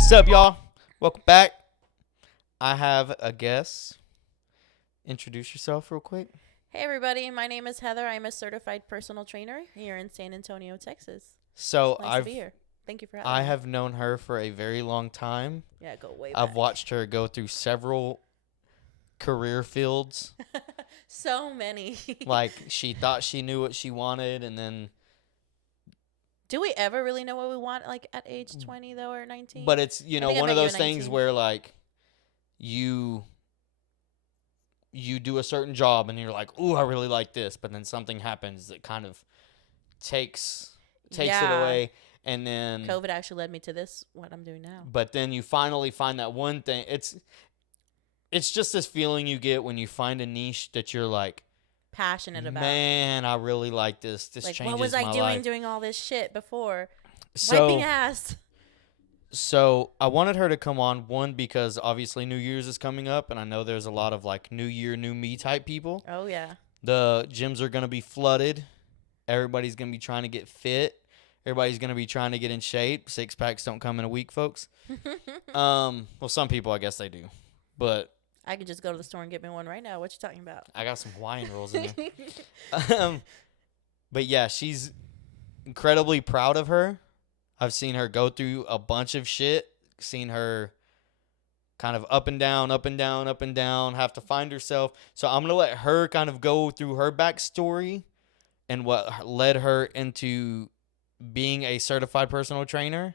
What's up, y'all? Welcome back. I have a guest. Introduce yourself real quick. Hey everybody, my name is Heather. I'm a certified personal trainer here in San Antonio, Texas. So Nice to be here. Thank you for having I me. have known her for a very long time. Yeah, go way I've back. watched her go through several career fields. So many. Like she thought she knew what she wanted, and then Do we ever really know what we want like at age 20 though, or 19? but it's I think I one met of you those at things 19. where like you do a certain job and you're like, "Ooh, I really like this," but then something happens that kind of takes it Yeah. away, and then COVID actually led me to this, what I'm doing now. but then you finally find that one thing. It's just this feeling you get when you find a niche that you're like, Passionate about. man, I really like this. This Like, changes what was I my doing life. doing all this shit before? So, Wiping ass. so I wanted her to come on, one, because obviously New Year's is coming up, and I know there's a lot of like New Year, New Me type people. Oh, yeah. The gyms are going to be flooded. Everybody's going to be trying to get fit. Everybody's going to be trying to get in shape. 6-packs don't come in a week, folks. Well, some people, I guess they do. But I could just go to the store and get me one right now. What you talking about? I got some Hawaiian rolls in there. But yeah, she's incredibly proud of her. I've seen her go through a bunch of shit. Seen her kind of up and down, up and down, up and down, have to find herself. So I'm going to let her kind of go through her backstory and what led her into being a certified personal trainer.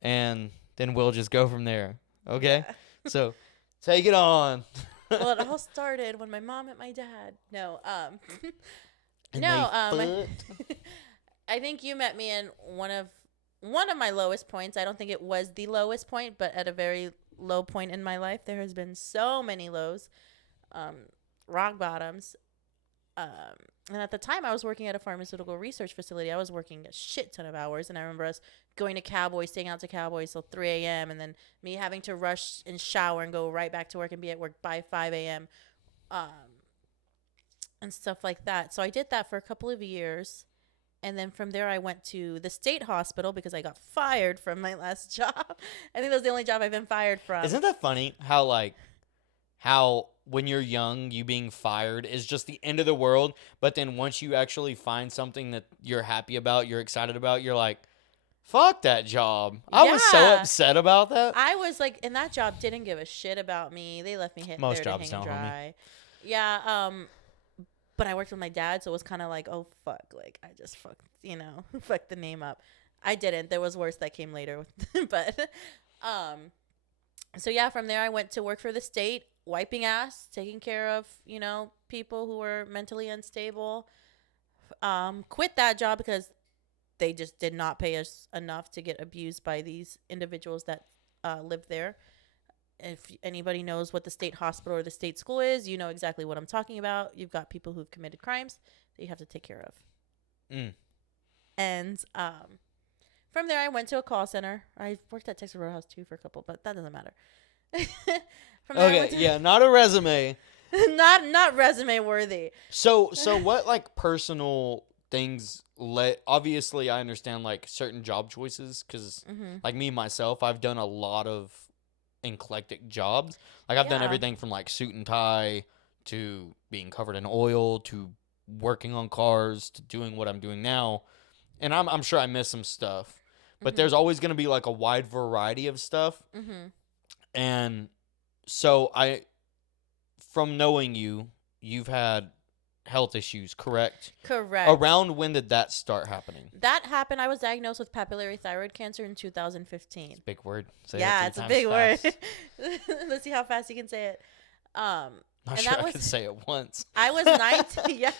And then we'll just go from there. Okay? Yeah. So take it on. Well, it all started when my mom met my dad. No, And no, they I think you met me in one of my lowest points. I don't think it was the lowest point, but at a very low point in my life. There has been so many lows, rock bottoms. And at the time, I was working at a pharmaceutical research facility. I was working a shit ton of hours, and I remember us going to Cowboys, staying out to Cowboys till 3 a.m., and then me having to rush and shower and go right back to work and be at work by 5 a.m. And stuff like that. So I did that for a couple of years. And then from there, I went to the state hospital because I got fired from my last job. I think that was the only job I've been fired from. Isn't that funny how when you're young, you being fired is just the end of the world, but then once you actually find something that you're happy about, you're excited about, you're like, fuck that job. I was so Yeah. upset about that. I was like, and that job didn't give a shit about me. They left me hit Most there to jobs hang and don't, homie. dry. Yeah. But I worked with my dad, so it was kind of like, oh fuck, like I just fucked, fucked the name up. I didn't. There was worse that came later, but so yeah, from there I went to work for the state, wiping ass, taking care of people who were mentally unstable. Quit that job because they just did not pay us enough to get abused by these individuals that lived there. If anybody knows what the state hospital or the state school is, you know exactly what I'm talking about. You've got people who've committed crimes that you have to take care of. And from there, I went to a call center. I worked at Texas Roadhouse too for a couple, but that doesn't matter. From there, Okay, not a resume. not resume worthy. So what like personal things obviously I understand like certain job choices because like me myself, I've done a lot of eclectic jobs. Like I've done everything from like suit and tie to being covered in oil to working on cars to doing what I'm doing now. And I'm sure I miss some stuff. But there's always going to be like a wide variety of stuff. And so from knowing you've had health issues, correct? Correct. Around when did that start happening? That happened. I was diagnosed with papillary thyroid cancer in 2015. It's a big word. Say Yeah, it it's a 3 big times word. fast. Let's see how fast you can say it. Not and sure that I was, could say it once. I was 19. Yeah,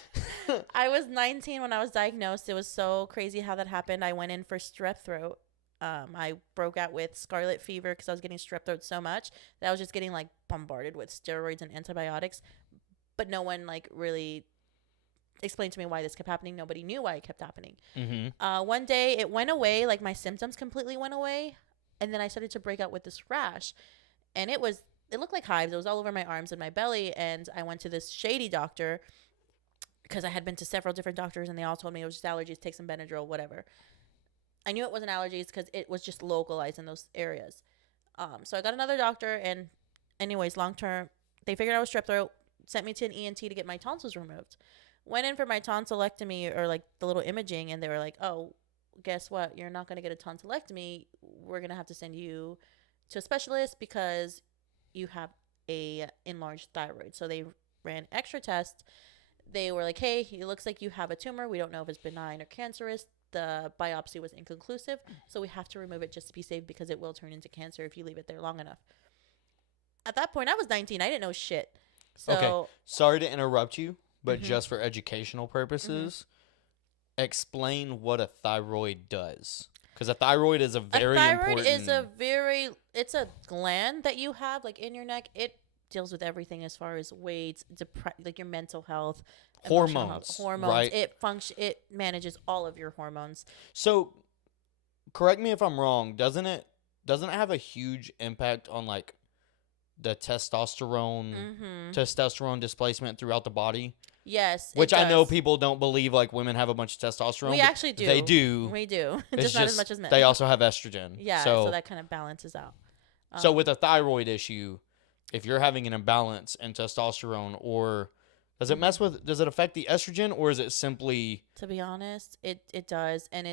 I was 19 when I was diagnosed. It was so crazy how that happened. I went in for strep throat. I broke out with scarlet fever because I was getting strep throat so much that I was just getting like bombarded with steroids and antibiotics. But no one like really explained to me why this kept happening. Nobody knew why it kept happening. One day it went away, like my symptoms completely went away, and then I started to break out with this rash, and it looked like hives. It was all over my arms and my belly, and I went to this shady doctor because I had been to several different doctors, and they all told me it was just allergies, take some Benadryl, whatever. I knew it wasn't allergies because it was just localized in those areas. So I got another doctor, and anyways, long term, they figured I was strep throat, sent me to an ENT to get my tonsils removed. Went in for my tonsillectomy, or like the little imaging, and they were like, "Oh, guess what? You're not gonna get a tonsillectomy. We're gonna have to send you to a specialist because you have a enlarged thyroid." So they ran extra tests. They were like, "Hey, it looks like you have a tumor. We don't know if it's benign or cancerous. The biopsy was inconclusive, so we have to remove it just to be safe because it will turn into cancer if you leave it there long enough." At that point, I was 19. I didn't know shit. So, Okay. Sorry to interrupt you, but Mhm. just for educational purposes, explain what a thyroid does. Because a thyroid is a very thyroid important. is it's a gland that you have like in your neck. It deals with everything as far as weight, like your mental health, emotional health, Hormones, right? It manages all of your hormones. So, correct me if I'm wrong. Doesn't it have a huge impact on like the testosterone displacement throughout the body? Yes, Which it I know does. people don't believe like women have a bunch of testosterone. We but actually do. They do. We do. It's Just not as much as men. They also have estrogen. Yeah, so that kind of balances out. So with a thyroid issue, if you're having an imbalance in testosterone, or does it does it affect the estrogen, or is it simply? To be honest, it does, and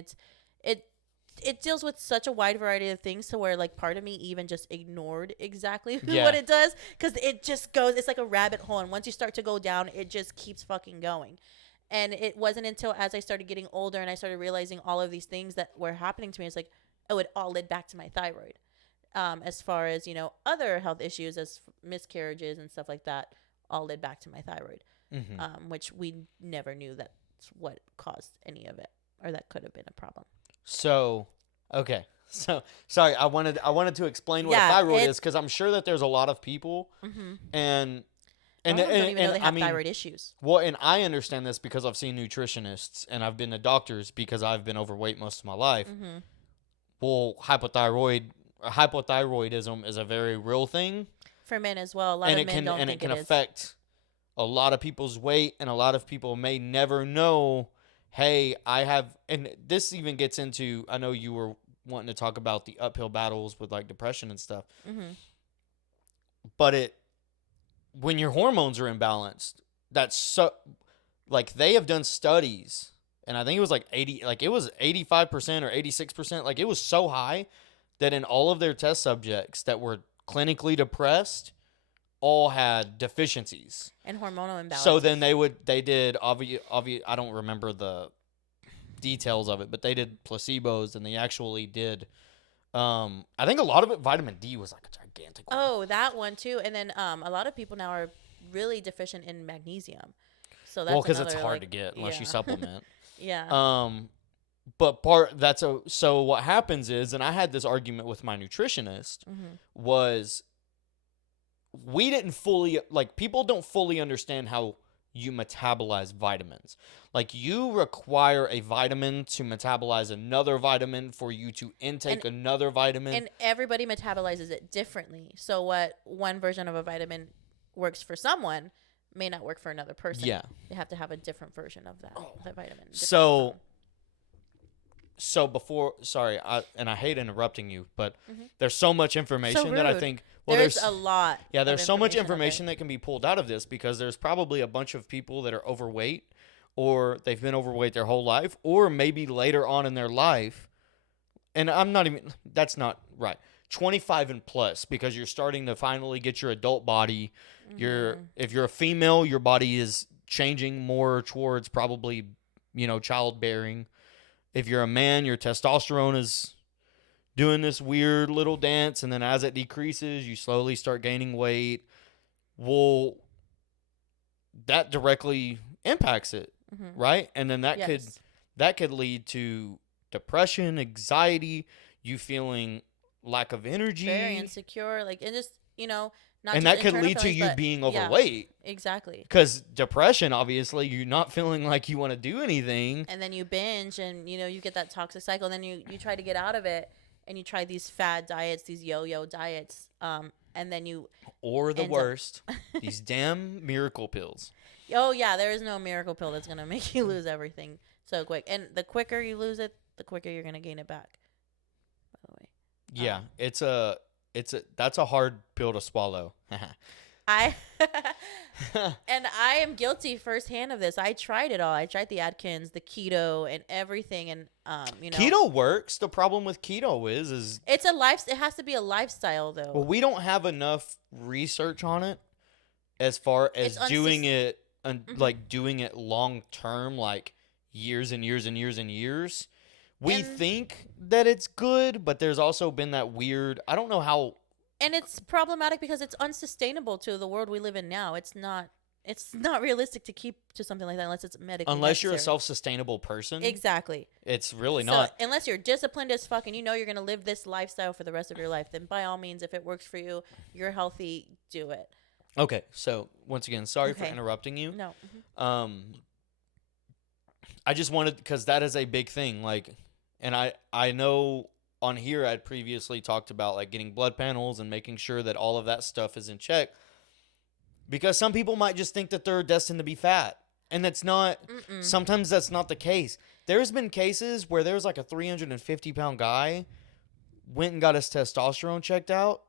it deals with such a wide variety of things to where like part of me even just ignored exactly what it does, because it just goes, it's like a rabbit hole, and once you start to go down, it just keeps fucking going. And it wasn't until as I started getting older and I started realizing all of these things that were happening to me, it's like, oh, it all led back to my thyroid. As far as, other health issues as miscarriages and stuff like that, all led back to my thyroid, which we never knew that's what caused any of it, or that could have been a problem. So, okay. So, sorry, I wanted to explain what a thyroid is, because I'm sure that there's a lot of people, and don't even know they have thyroid issues. Well, and I understand this because I've seen nutritionists and I've been to doctors because I've been overweight most of my life. Well, hypothyroidism is a very real thing for men as well. A lot of men don't think it can it is. affect a lot of people's weight, and a lot of people may never know. Hey, I have, and this even gets into, I know you were wanting to talk about the uphill battles with like depression and stuff, but when your hormones are imbalanced, that's so, like they have done studies, and I think it was like 85% or 86%, like it was so high that in all of their test subjects that were clinically depressed, all had deficiencies and hormonal imbalance. So then they did I don't remember the details of it, but they did placebos, and they actually did I think a lot of it, vitamin D was like a gigantic one. Oh, that one too. And then a lot of people now are really deficient in magnesium. So that's because it's hard to get unless you supplement. Yeah. But so what happens is, and I had this argument with my nutritionist, was we didn't fully, like, people don't fully understand how you metabolize vitamins. Like, you require a vitamin to metabolize another vitamin for you to intake another vitamin. And everybody metabolizes it differently. So what one version of a vitamin works for someone may not work for another person. Yeah. They have to have a different version of that vitamin. So before, sorry, I hate interrupting you, but there's so much information that I think, there's a lot. Yeah, there's so much information that can be pulled out of this, because there's probably a bunch of people that are overweight, or they've been overweight their whole life, or maybe later on in their life, and that's not right, 25 and plus, because you're starting to finally get your adult body. If you're a female, your body is changing more towards probably, childbearing. If you're a man, your testosterone is doing this weird little dance, and then as it decreases, you slowly start gaining weight. Well, that directly impacts it, right? And then that could lead to depression, anxiety, you feeling lack of energy, very insecure, like, and just not, and just that could lead to you being overweight. Yeah, exactly. Because depression, obviously, you're not feeling like you want to do anything. And then you binge, and, you get that toxic cycle. And then you try to get out of it, and you try these fad diets, these yo-yo diets. And then you... Or the worst, these damn miracle pills. Oh, yeah, there is no miracle pill that's going to make you lose everything so quick. And the quicker you lose it, the quicker you're going to gain it back, by the way. Yeah, that's a hard pill to swallow. I and I am guilty firsthand of this. I tried it all. I tried the Atkins, the keto, and everything. And Keto works. The problem with keto is it's a life. It has to be a lifestyle, though. well, we don't have enough research on it as far as doing it like doing it long term, like years and years and years and years. We think that it's good, but there's also been that weird. I don't know how. And it's problematic because it's unsustainable to the world we live in now. It's not realistic to keep to something like that unless it's medically necessary. You're a self-sustainable person. Exactly. It's really not. Unless you're disciplined as fuck and you know you're going to live this lifestyle for the rest of your life, then by all means, if it works for you, you're healthy, do it. Okay. So, once again, sorry for interrupting you. No. I just wanted, because that is a big thing. Like, and I know on here I'd previously talked about like getting blood panels and making sure that all of that stuff is in check, because some people might just think that they're destined to be fat, and that's not. Sometimes that's not the case. There's been cases where there's like a 350-pound guy went and got his testosterone checked out,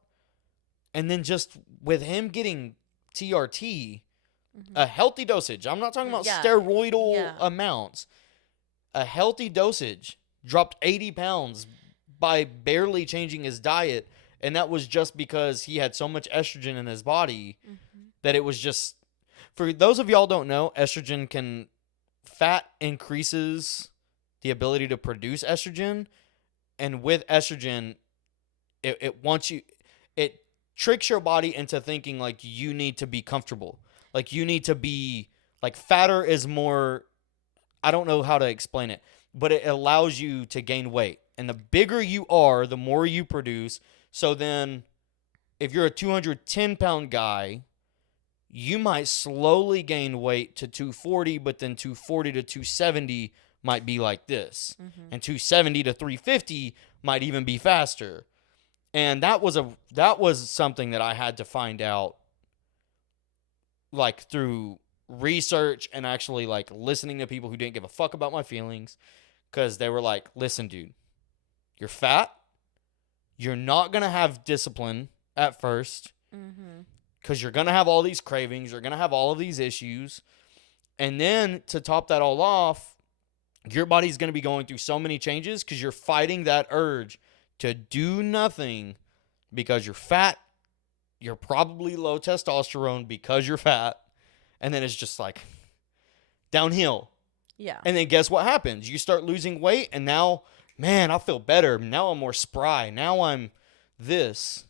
and then just with him getting TRT, a healthy dosage. I'm not talking about steroidal amounts. A healthy dosage dropped 80 pounds by barely changing his diet, and that was just because he had so much estrogen in his body that it was just. For those of y'all don't know, fat increases the ability to produce estrogen, and with estrogen, it tricks your body into thinking like you need to be comfortable, like you need to be like fatter is more. I don't know how to explain it, but it allows you to gain weight. And the bigger you are, the more you produce. So then if you're a 210-pound guy, you might slowly gain weight to 240, but then 240 to 270 might be like this. And 270 to 350 might even be faster. And that was something that I had to find out like through research and actually like listening to people who didn't give a fuck about my feelings, because they were like, listen, dude, you're fat. You're not going to have discipline at first because you're going to have all these cravings. You're going to have all of these issues. And then to top that all off, your body's going to be going through so many changes because you're fighting that urge to do nothing because you're fat. You're probably low testosterone because you're fat. And then it's just like downhill. Yeah. And then guess what happens? You start losing weight, and now, man, I feel better. Now I'm more spry. Now I'm this.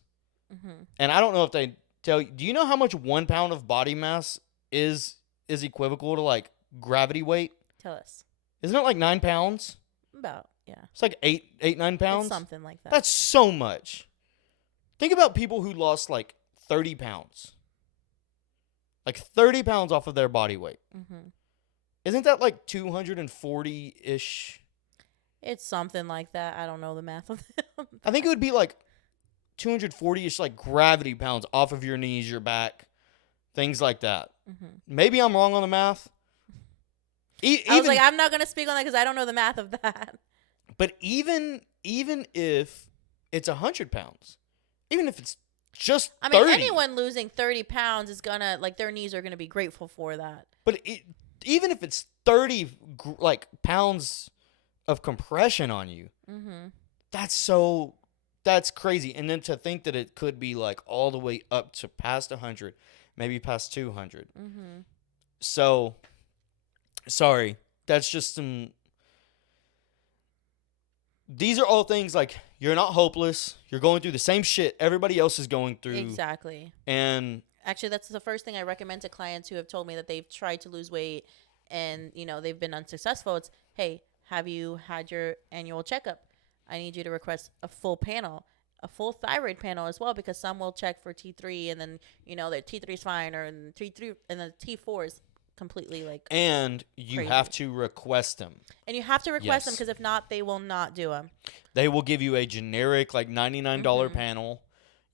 And I don't know if they tell you. Do you know how much 1 pound of body mass is equivocal to like gravity weight? Tell us. Isn't it like 9 pounds? About, yeah. It's like 9 pounds? It's something like that. That's so much. Think about people who lost like 30 pounds. Like 30 pounds off of their body weight. Isn't that like 240-ish? It's something like that. I don't know the math of them. I think it would be like 240-ish like gravity pounds off of your knees, your back, things like that. Maybe I'm wrong on the math. I was like, I'm not going to speak on that because I don't know the math of that. But even if it's 100 pounds, even if it's just 30. I mean, anyone losing 30 pounds is going to, like, their knees are going to be grateful for that. But even if it's 30 like pounds of compression on you, that's crazy. And then to think that it could be like all the way up to past 100, maybe past 200. So, sorry, that's just some. These are all things like you're not hopeless. You're going through the same shit everybody else is going through. Exactly. And actually, that's the first thing I recommend to clients who have told me that they've tried to lose weight and, you know, they've been unsuccessful. It's, hey, have you had your annual checkup? I need you to request a full panel, a full thyroid panel as well, because some will check for T3 and then, you know, their T3 is fine, or T3 and then T4 is completely like. And you crazy. have to request them. And you have to request them, because if not, they will not do them. They will give you a generic like $99 panel.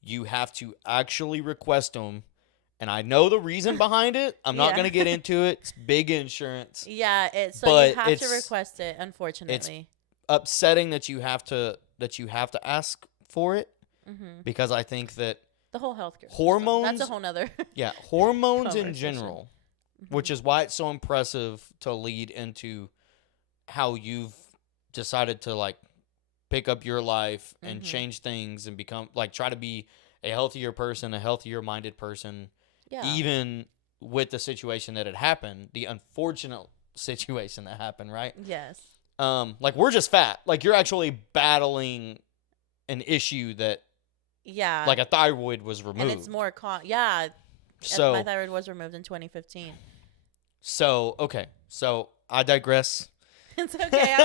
You have to actually request them. And I know the reason behind it. I'm not going to get into it. It's big insurance. Yeah, so you have to request it, unfortunately. It's upsetting that you have to ask for it. because I think that the whole healthcare hormones, system, that's a whole nother hormones in general, which is why it's so impressive to lead into how you've decided to like pick up your life and change things and become like try to be a healthier person, a healthier minded person, even with the situation that had happened, the unfortunate situation that happened, right? Yes. Like we're just fat. Like you're actually battling an issue that, like a thyroid was removed. And it's more so my thyroid was removed in 2015. So okay, so I digress. It's okay.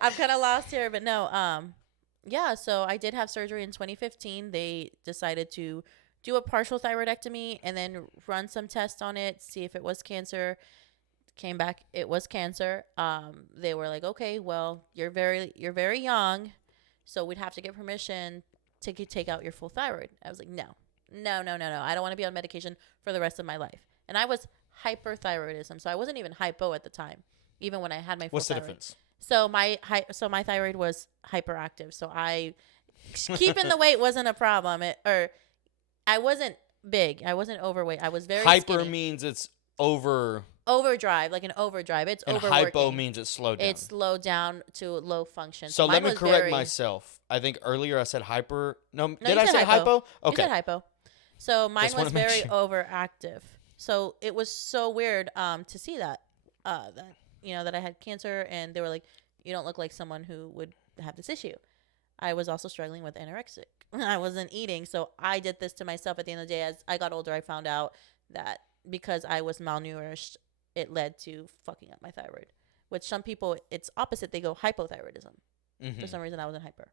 I'm kind of lost here, but no. So I did have surgery in 2015. They decided to do a partial thyroidectomy and then run some tests on it, see if it was cancer. Came back, it was cancer. They were like, okay, well, you're very young, so we'd have to get permission to take out your full thyroid. I was like, no. I don't want to be on medication for the rest of my life. And I was hyperthyroidism, so I wasn't even hypo at the time, even when I had my full What's the thyroid. difference? So my thyroid was hyperactive. So keeping the weight wasn't a problem. I wasn't big. I wasn't overweight. I was very hyper skinny. Means it's overdrive, like an overdrive. It's and overworking. Hypo means it's slowed down. It's slowed down to low function. So let me correct myself. I think earlier I said hyper. No, did I say hypo? Okay. You said hypo. So mine was very overactive. So it was so weird to see that that I had cancer, and they were like, you don't look like someone who would have this issue. I was also struggling with anorexic. I wasn't eating, so I did this to myself. At the end of the day, as I got older, I found out that because I was malnourished, it led to fucking up my thyroid. With some people, it's opposite. They go hypothyroidism. For some reason, I wasn't hyper.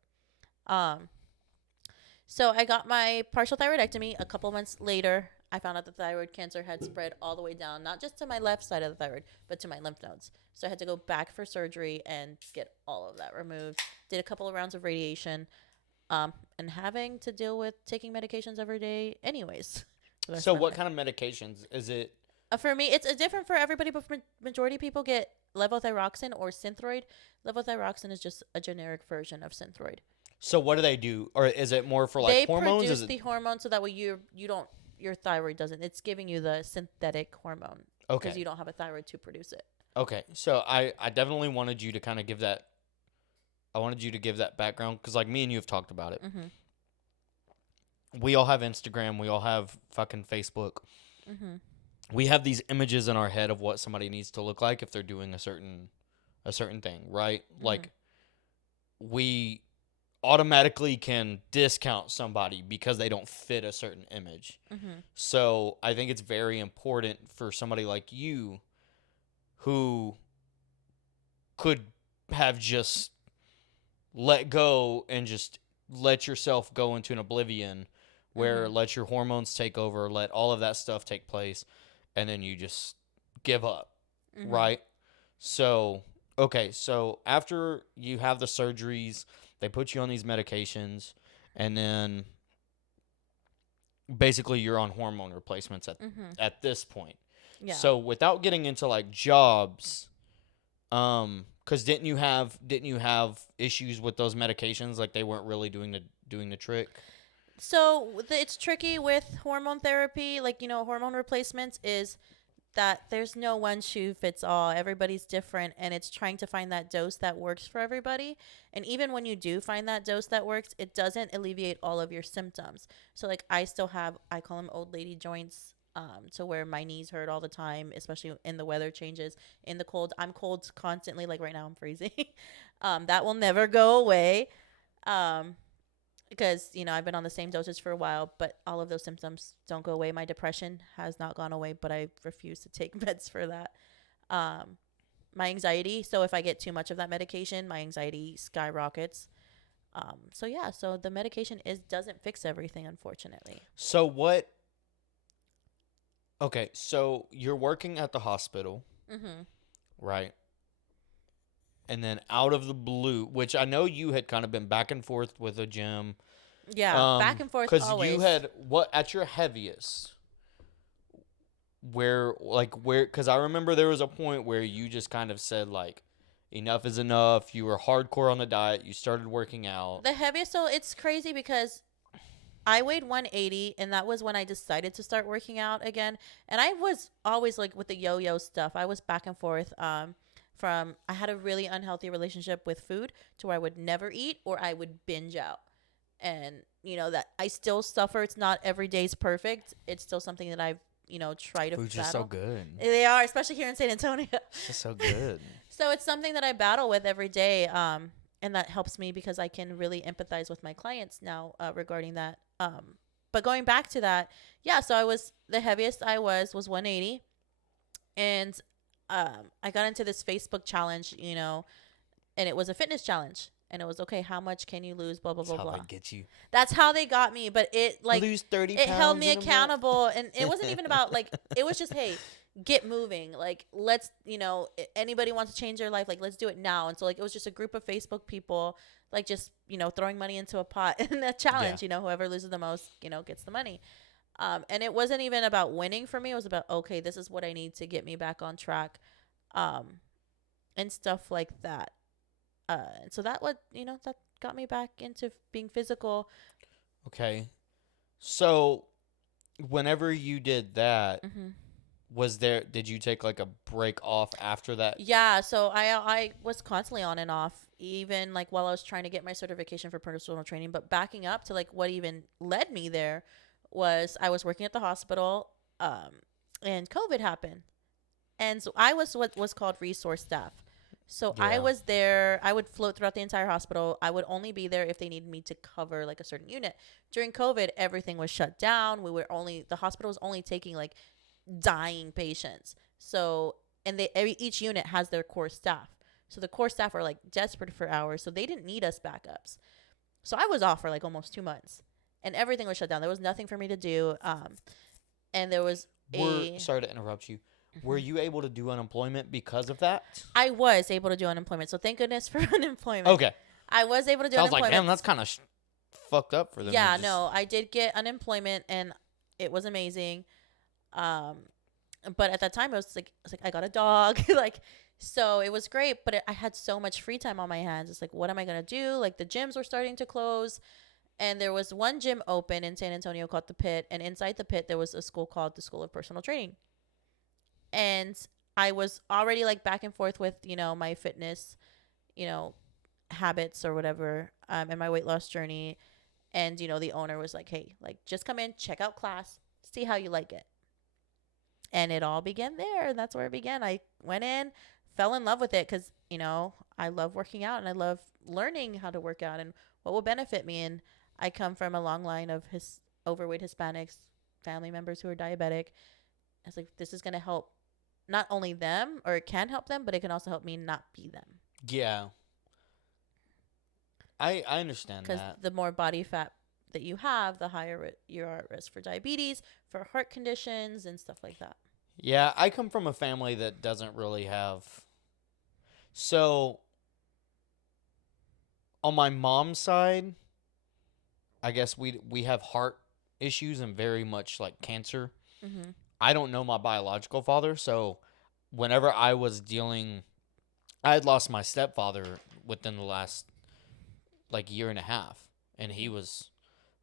So I got my partial thyroidectomy. A couple months later, I found out the thyroid cancer had spread all the way down, not just to my left side of the thyroid, but to my lymph nodes. So I had to go back for surgery and get all of that removed. Did a couple of rounds of radiation, and having to deal with taking medications every day anyways. So what kind of medications is it? For me, it's different for everybody, but for majority of people get levothyroxine or Synthroid. Levothyroxine is just a generic version of Synthroid. So what do they do? Or is it more for like hormones? They produce the hormone so that way your thyroid doesn't. It's giving you the synthetic hormone. Okay. Because you don't have a thyroid to produce it. Okay. So I definitely wanted you to kind of give that. I wanted you to give that background because like me and you have talked about it. Mm-hmm. We all have Instagram. We all have fucking Facebook. Mm-hmm. We have these images in our head of what somebody needs to look like if they're doing a certain thing, right? Mm-hmm. Like we automatically can discount somebody because they don't fit a certain image. Mm-hmm. So I think it's very important for somebody like you who could have just let go and just let yourself go into an oblivion where let your hormones take over, let all of that stuff take place, and then you just give up, right? So, okay, so after you have the surgeries, they put you on these medications, and then basically you're on hormone replacements at this point. Yeah. So without getting into like jobs, because didn't you have issues with those medications? Like they weren't really doing the trick. So it's tricky with hormone therapy. Like, hormone replacements is that there's no one shoe fits all. Everybody's different, and it's trying to find that dose that works for everybody. And even when you do find that dose that works, it doesn't alleviate all of your symptoms. So like I call them old lady joints, to where my knees hurt all the time, especially in the weather changes. In the cold, I'm cold constantly. Like right now I'm freezing. That will never go away. Because, I've been on the same dosage for a while, but all of those symptoms don't go away. My depression has not gone away, but I refuse to take meds for that. My anxiety, so if I get too much of that medication, my anxiety skyrockets. So the medication doesn't fix everything, unfortunately. So what? Okay, so you're working at the hospital, right? And then out of the blue, which I know you had kind of been back and forth with a gym. Yeah, back and forth always. Because you had, at your heaviest, because I remember there was a point where you just kind of said, like, enough is enough. You were hardcore on the diet. You started working out. The heaviest, so it's crazy because I weighed 180, and that was when I decided to start working out again. And I was always like with the yo-yo stuff. I was back and forth. From I had a really unhealthy relationship with food to where I would never eat or I would binge out. And that I still suffer. It's not every day's perfect. It's still something that I've try to Food's battle. just so good. They are, especially here in San Antonio. It's just so good. So it's something that I battle with every day. And that helps me because I can really empathize with my clients now regarding that. But going back to that, yeah. So the heaviest I was 180, and I got into this Facebook challenge, and it was a fitness challenge. And it was, okay, how much can you lose, blah, blah, That's blah, blah. how they get you. That's how they got me. But it, like, lose 30 it held pounds me in a month. accountable. And it wasn't even about, like, it was just, hey, get moving. Like, let's, anybody wants to change their life, like, let's do it now. And so, like, it was just a group of Facebook people, like, just, throwing money into a pot in a challenge. Yeah. Whoever loses the most, gets the money. And it wasn't even about winning for me. It was about, okay, this is what I need to get me back on track, and stuff like that. And so that that got me back into being physical. Okay. So whenever you did that, did you take like a break off after that? Yeah. So I was constantly on and off, even like while I was trying to get my certification for personal training. But backing up to like what even led me there was I was working at the hospital, and COVID happened. And so I was what was called resource staff. So Yeah. I was there. I would float throughout the entire hospital. I would only be there if they needed me to cover like a certain unit. During COVID, everything was shut down. The hospital was only taking like dying patients. So, and each unit has their core staff. So the core staff are like desperate for hours. So they didn't need us backups. So I was off for like almost 2 months, and everything was shut down. There was nothing for me to do. And there was Sorry to interrupt you. Were you able to do unemployment because of that? I was able to do unemployment. So thank goodness for unemployment. Okay. I was able to do I was unemployment. like, damn, that's kind of fucked up for them. Yeah, no, I did get unemployment, and it was amazing. But at that time, I was like I got a dog, like, so it was great. But I had so much free time on my hands. It's like, what am I gonna do? Like the gyms were starting to close, and there was one gym open in San Antonio called the Pit, and inside the Pit there was a school called the School of Personal Training. And I was already like back and forth with, my fitness, habits or whatever, and my weight loss journey. And, the owner was like, hey, like, just come in, check out class, see how you like it. And it all began there. And that's where it began. I went in, fell in love with it because, I love working out and I love learning how to work out and what will benefit me. And I come from a long line of overweight Hispanics, family members who are diabetic. I was like, this is going to help not only them, or it can help them, but it can also help me not be them. Yeah. I understand that. Because the more body fat that you have, the higher you are at risk for diabetes, for heart conditions, and stuff like that. Yeah, I come from a family that doesn't really have. So, on my mom's side, I guess we have heart issues and very much like cancer. Mm-hmm. I don't know my biological father, so whenever I had lost my stepfather within the last like year and a half, and he was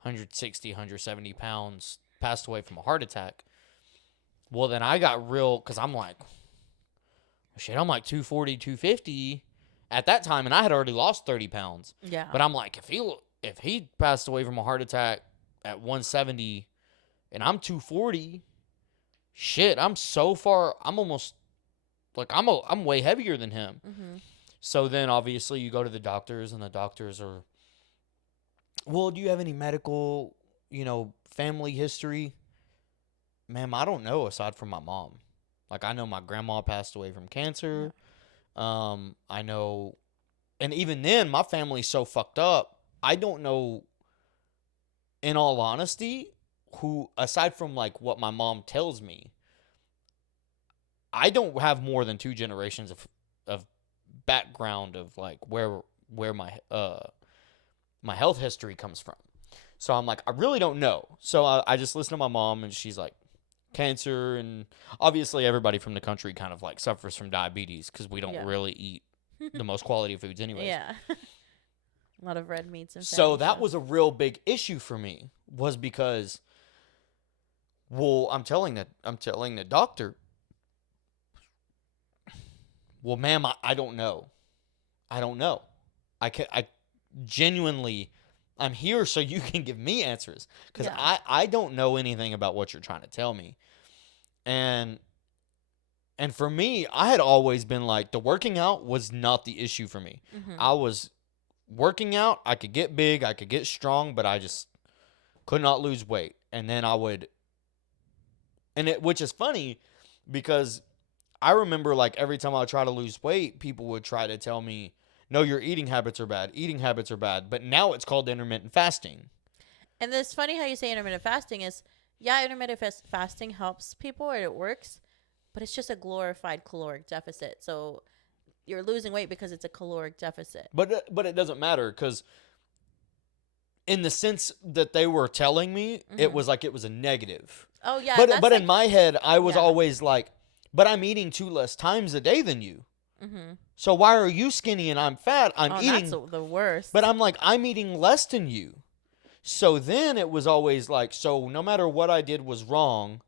160, 170 pounds, passed away from a heart attack. Well, then I got real, because I'm like, shit, I'm like 240, 250 at that time, and I had already lost 30 pounds. Yeah. But I'm like, if he passed away from a heart attack at 170 and I'm 240, shit, I'm so far, I'm almost, like, I'm way heavier than him. Mm-hmm. So then, obviously, you go to the doctors, and the doctors are, well, do you have any medical, family history? Ma'am, I don't know aside from my mom. Like, I know my grandma passed away from cancer. Yeah. I know, and even then, my family's so fucked up, I don't know, in all honesty, who, aside from, like, what my mom tells me, I don't have more than 2 generations of background of, like, where my my health history comes from. So I'm like, I really don't know. So I just listen to my mom, and she's like, cancer, and obviously everybody from the country kind of, like, suffers from diabetes because we don't really eat the most quality of foods anyways. Yeah. A lot of red meats and so that stuff. was a real big issue for me was because, well, I'm telling the doctor, well, ma'am, I don't know. I don't know. I genuinely, I'm here so you can give me answers. Because I don't know anything about what you're trying to tell me. And for me, I had always been like, the working out was not the issue for me. Mm-hmm. I was working out. I could get big. I could get strong. But I just could not lose weight. And then I would, which is funny because I remember like every time I would try to lose weight, people would try to tell me, no, your eating habits are bad. Eating habits are bad. But now it's called intermittent fasting. And it's funny how you say intermittent fasting is, yeah, intermittent fasting helps people or it works, but it's just a glorified caloric deficit. So you're losing weight because it's a caloric deficit. But it doesn't matter because in the sense that they were telling me, it was like it was a negative. Oh, yeah. But like, in my head, I was always like, but I'm eating 2 less times a day than you. Mm-hmm. So why are you skinny and I'm fat? I'm eating. That's the worst. But I'm like, I'm eating less than you. So then it was always like, so no matter what I did was wrong,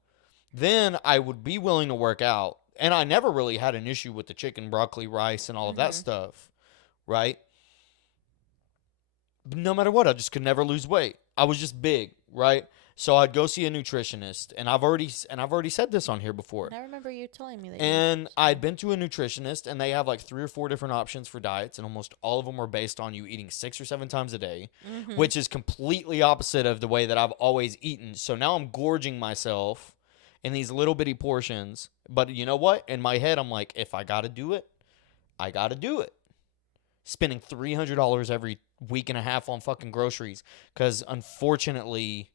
then I would be willing to work out. And I never really had an issue with the chicken, broccoli, rice, and all of that stuff, right? But no matter what, I just could never lose weight. I was just big, right? So I'd go see a nutritionist, and I've already said this on here before. And I remember you telling me that. And I'd been to a nutritionist, and they have like 3 or 4 different options for diets, and almost all of them were based on you eating 6 or 7 times a day, which is completely opposite of the way that I've always eaten. So now I'm gorging myself in these little bitty portions. But you know what? In my head, I'm like, if I got to do it, I got to do it. Spending $300 every week and a half on fucking groceries, because unfortunately,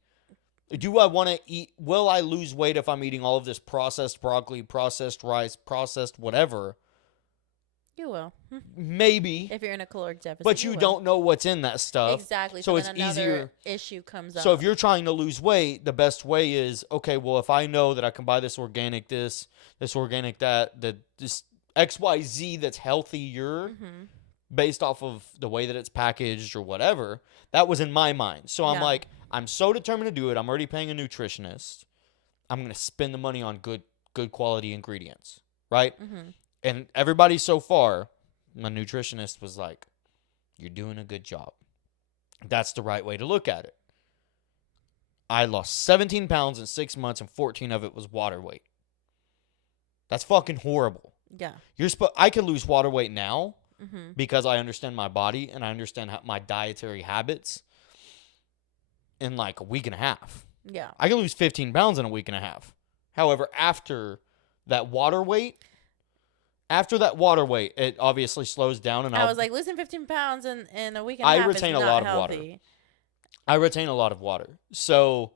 do I want to eat? Will I lose weight if I'm eating all of this processed broccoli, processed rice, processed whatever? You will. Maybe. If you're in a caloric deficit. But you don't know what's in that stuff. Exactly. So it's easier. Issue comes up. So if you're trying to lose weight, the best way is, okay, well, if I know that I can buy this organic this organic that, this XYZ that's healthier based off of the way that it's packaged or whatever, that was in my mind. So I'm like, I'm so determined to do it. I'm already paying a nutritionist. I'm going to spend the money on good quality ingredients, right? And everybody so far, my nutritionist was like, you're doing a good job. That's the right way to look at it. I lost 17 pounds in 6 months, and 14 of it was water weight. That's fucking horrible. Yeah. I can lose water weight now because I understand my body and I understand my dietary habits in like a week and a half. Yeah. I can lose 15 pounds in a week and a half. However, after that water weight, it obviously slows down. And I was like, losing 15 pounds in a week and a half is not healthy. I retain a lot of water. So,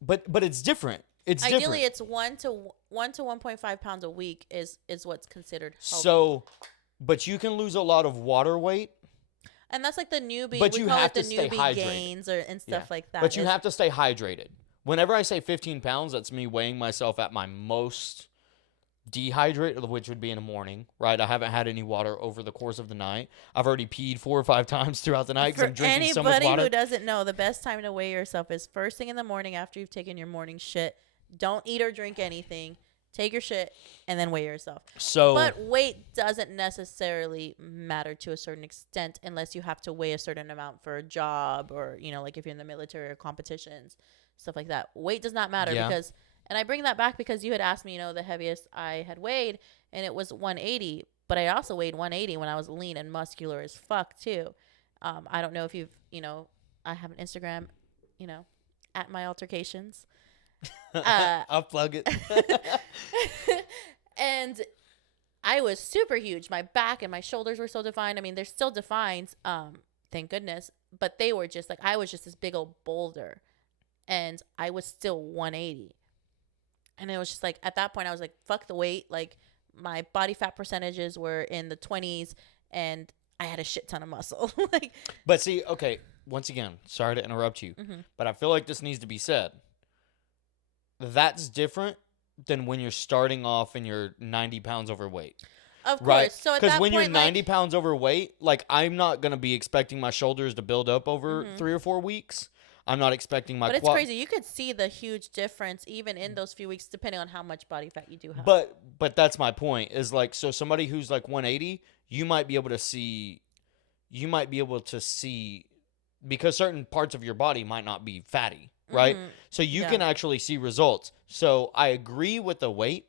but it's different. Ideally, it's 1 to 1.5 pounds a week is what's considered healthy. So, but you can lose a lot of water weight. And that's like the newbie. But we you call have it the to stay newbie hydrated. Gains and stuff like that. But you have to stay hydrated. Whenever I say 15 pounds, that's me weighing myself at my most dehydrated, which would be in the morning, right? I haven't had any water over the course of the night. I've already peed 4 or 5 times throughout the night because I'm drinking so much water. Anybody who doesn't know, the best time to weigh yourself is first thing in the morning after you've taken your morning shit. Don't eat or drink anything. Take your shit and then weigh yourself. But weight doesn't necessarily matter to a certain extent unless you have to weigh a certain amount for a job or, like if you're in the military or competitions, stuff like that. Weight does not matter because, and I bring that back because you had asked me, the heaviest I had weighed, and it was 180. But I also weighed 180 when I was lean and muscular as fuck too. I don't know if you've, I have an Instagram, at my altercations. I'll plug it. And I was super huge. My back and my shoulders were so defined. I mean, they're still defined, thank goodness. But they were just like, I was just this big old boulder. And I was still 180. And it was just like, at that point, I was like, fuck the weight. Like, my body fat percentages were in the 20s. And I had a shit ton of muscle. But see, okay, once again, sorry to interrupt you. But I feel like this needs to be said. That's different than when you're starting off and you're 90 pounds overweight. Of course. Right? So at that point, because when you're 90 pounds overweight, like, I'm not going to be expecting my shoulders to build up over 3 or 4 weeks. I'm not expecting my But it's crazy. You could see the huge difference even in those few weeks depending on how much body fat you do have. But that's my point is like, so somebody who's like 180, you might be able to see because certain parts of your body might not be fatty, right? Mm-hmm. So you can actually see results. So I agree with the weight,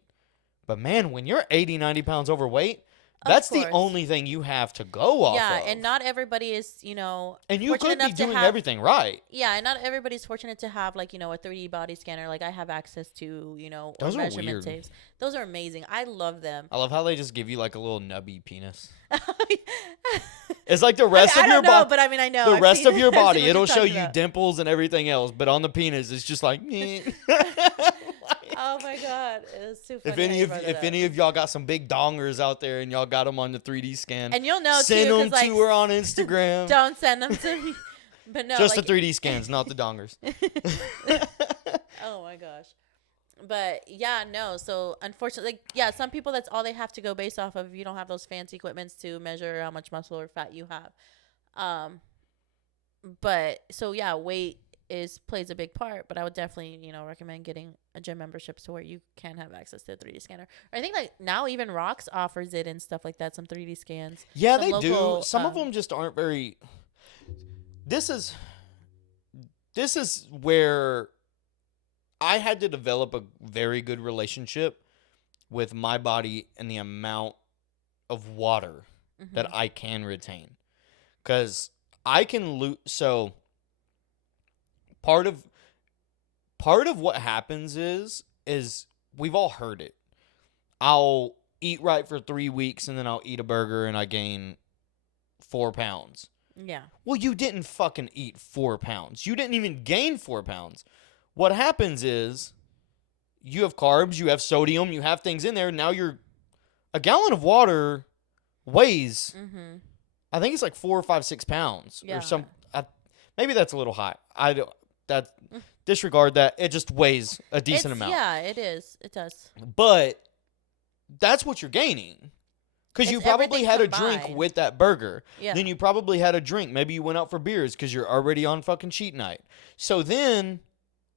but man, when you're 80, 90 pounds overweight, that's the only thing you have to go off of. Yeah, and not everybody is, and you could be doing everything right. Yeah, and not everybody's fortunate to have, like, a 3D body scanner. Like, I have access to, those or are measurement weird. tapes. Those are amazing. I love them. I love how they just give you, like, a little nubby penis. It's like the rest of your body. But I mean, I know. The rest of your body, it'll show you dimples and everything else, but on the penis, it's just like, oh my god, it's too funny. If any of y'all got some big dongers out there and y'all got them on the 3D scan, and you'll know send too, them to her on Instagram. Don't send them to me. But no, just the 3D scans, not the dongers. Oh my gosh. But yeah, no. So unfortunately, yeah, some people, that's all they have to go based off of. If you don't have those fancy equipments to measure how much muscle or fat you have. But so yeah, weight plays a big part, but I would definitely, recommend getting a gym membership so where you can have access to a 3D scanner. Or I think like now even Rocks offers it and stuff like that, some 3D scans. Yeah, they do. Some of them just aren't very. This is where I had to develop a very good relationship with my body and the amount of water that I can retain. Because I can lose. So part of what happens is we've all heard it. I'll eat right for 3 weeks and then I'll eat a burger and I gain 4 pounds. Yeah. Well, you didn't fucking eat 4 pounds. You didn't even gain 4 pounds. What happens is you have carbs, you have sodium, you have things in there. Now a gallon of water weighs, I think it's like 4 or 5, 6 pounds or some. Maybe that's a little high. Disregard that. It just weighs a decent amount. Yeah, it is. It does. But that's what you're gaining. Because you probably had combined. a drink with that burger. Yeah. Then you probably had a drink. Maybe you went out for beers because you're already on fucking cheat night. So then,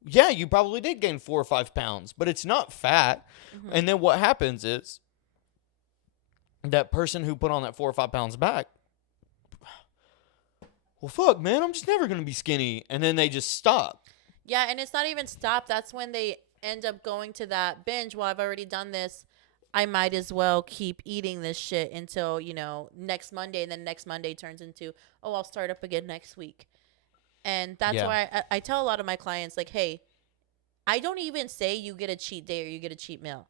yeah, you probably did gain 4 or 5 pounds. But it's not fat. And then what happens is that person who put on that 4 or 5 pounds back, well, fuck, man, I'm just never going to be skinny. And then they just stop. Yeah, and it's not even stop. That's when they end up going to that binge. Well, I've already done this. I might as well keep eating this shit until, next Monday. And then next Monday turns into, oh, I'll start up again next week. And that's why I tell a lot of my clients, like, hey, I don't even say you get a cheat day or you get a cheat meal.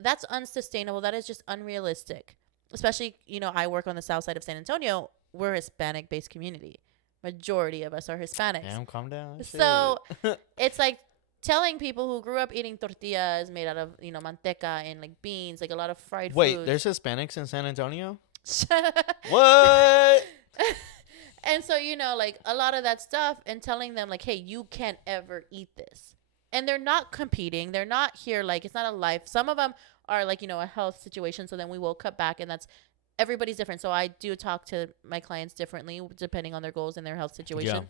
That's unsustainable. That is just unrealistic. Especially, I work on the south side of San Antonio. We're a Hispanic-based community. Majority of us are Hispanics. Damn, calm down. So it's like telling people who grew up eating tortillas made out of, manteca and like beans, like a lot of fried food. Wait, there's Hispanics in San Antonio? What? And so, like a lot of that stuff and telling them like, hey, you can't ever eat this. And they're not competing. They're not here. Like, it's not a life. Some of them are like, a health situation. So then we will cut back, and everybody's different. So I do talk to my clients differently depending on their goals and their health situation. Yeah.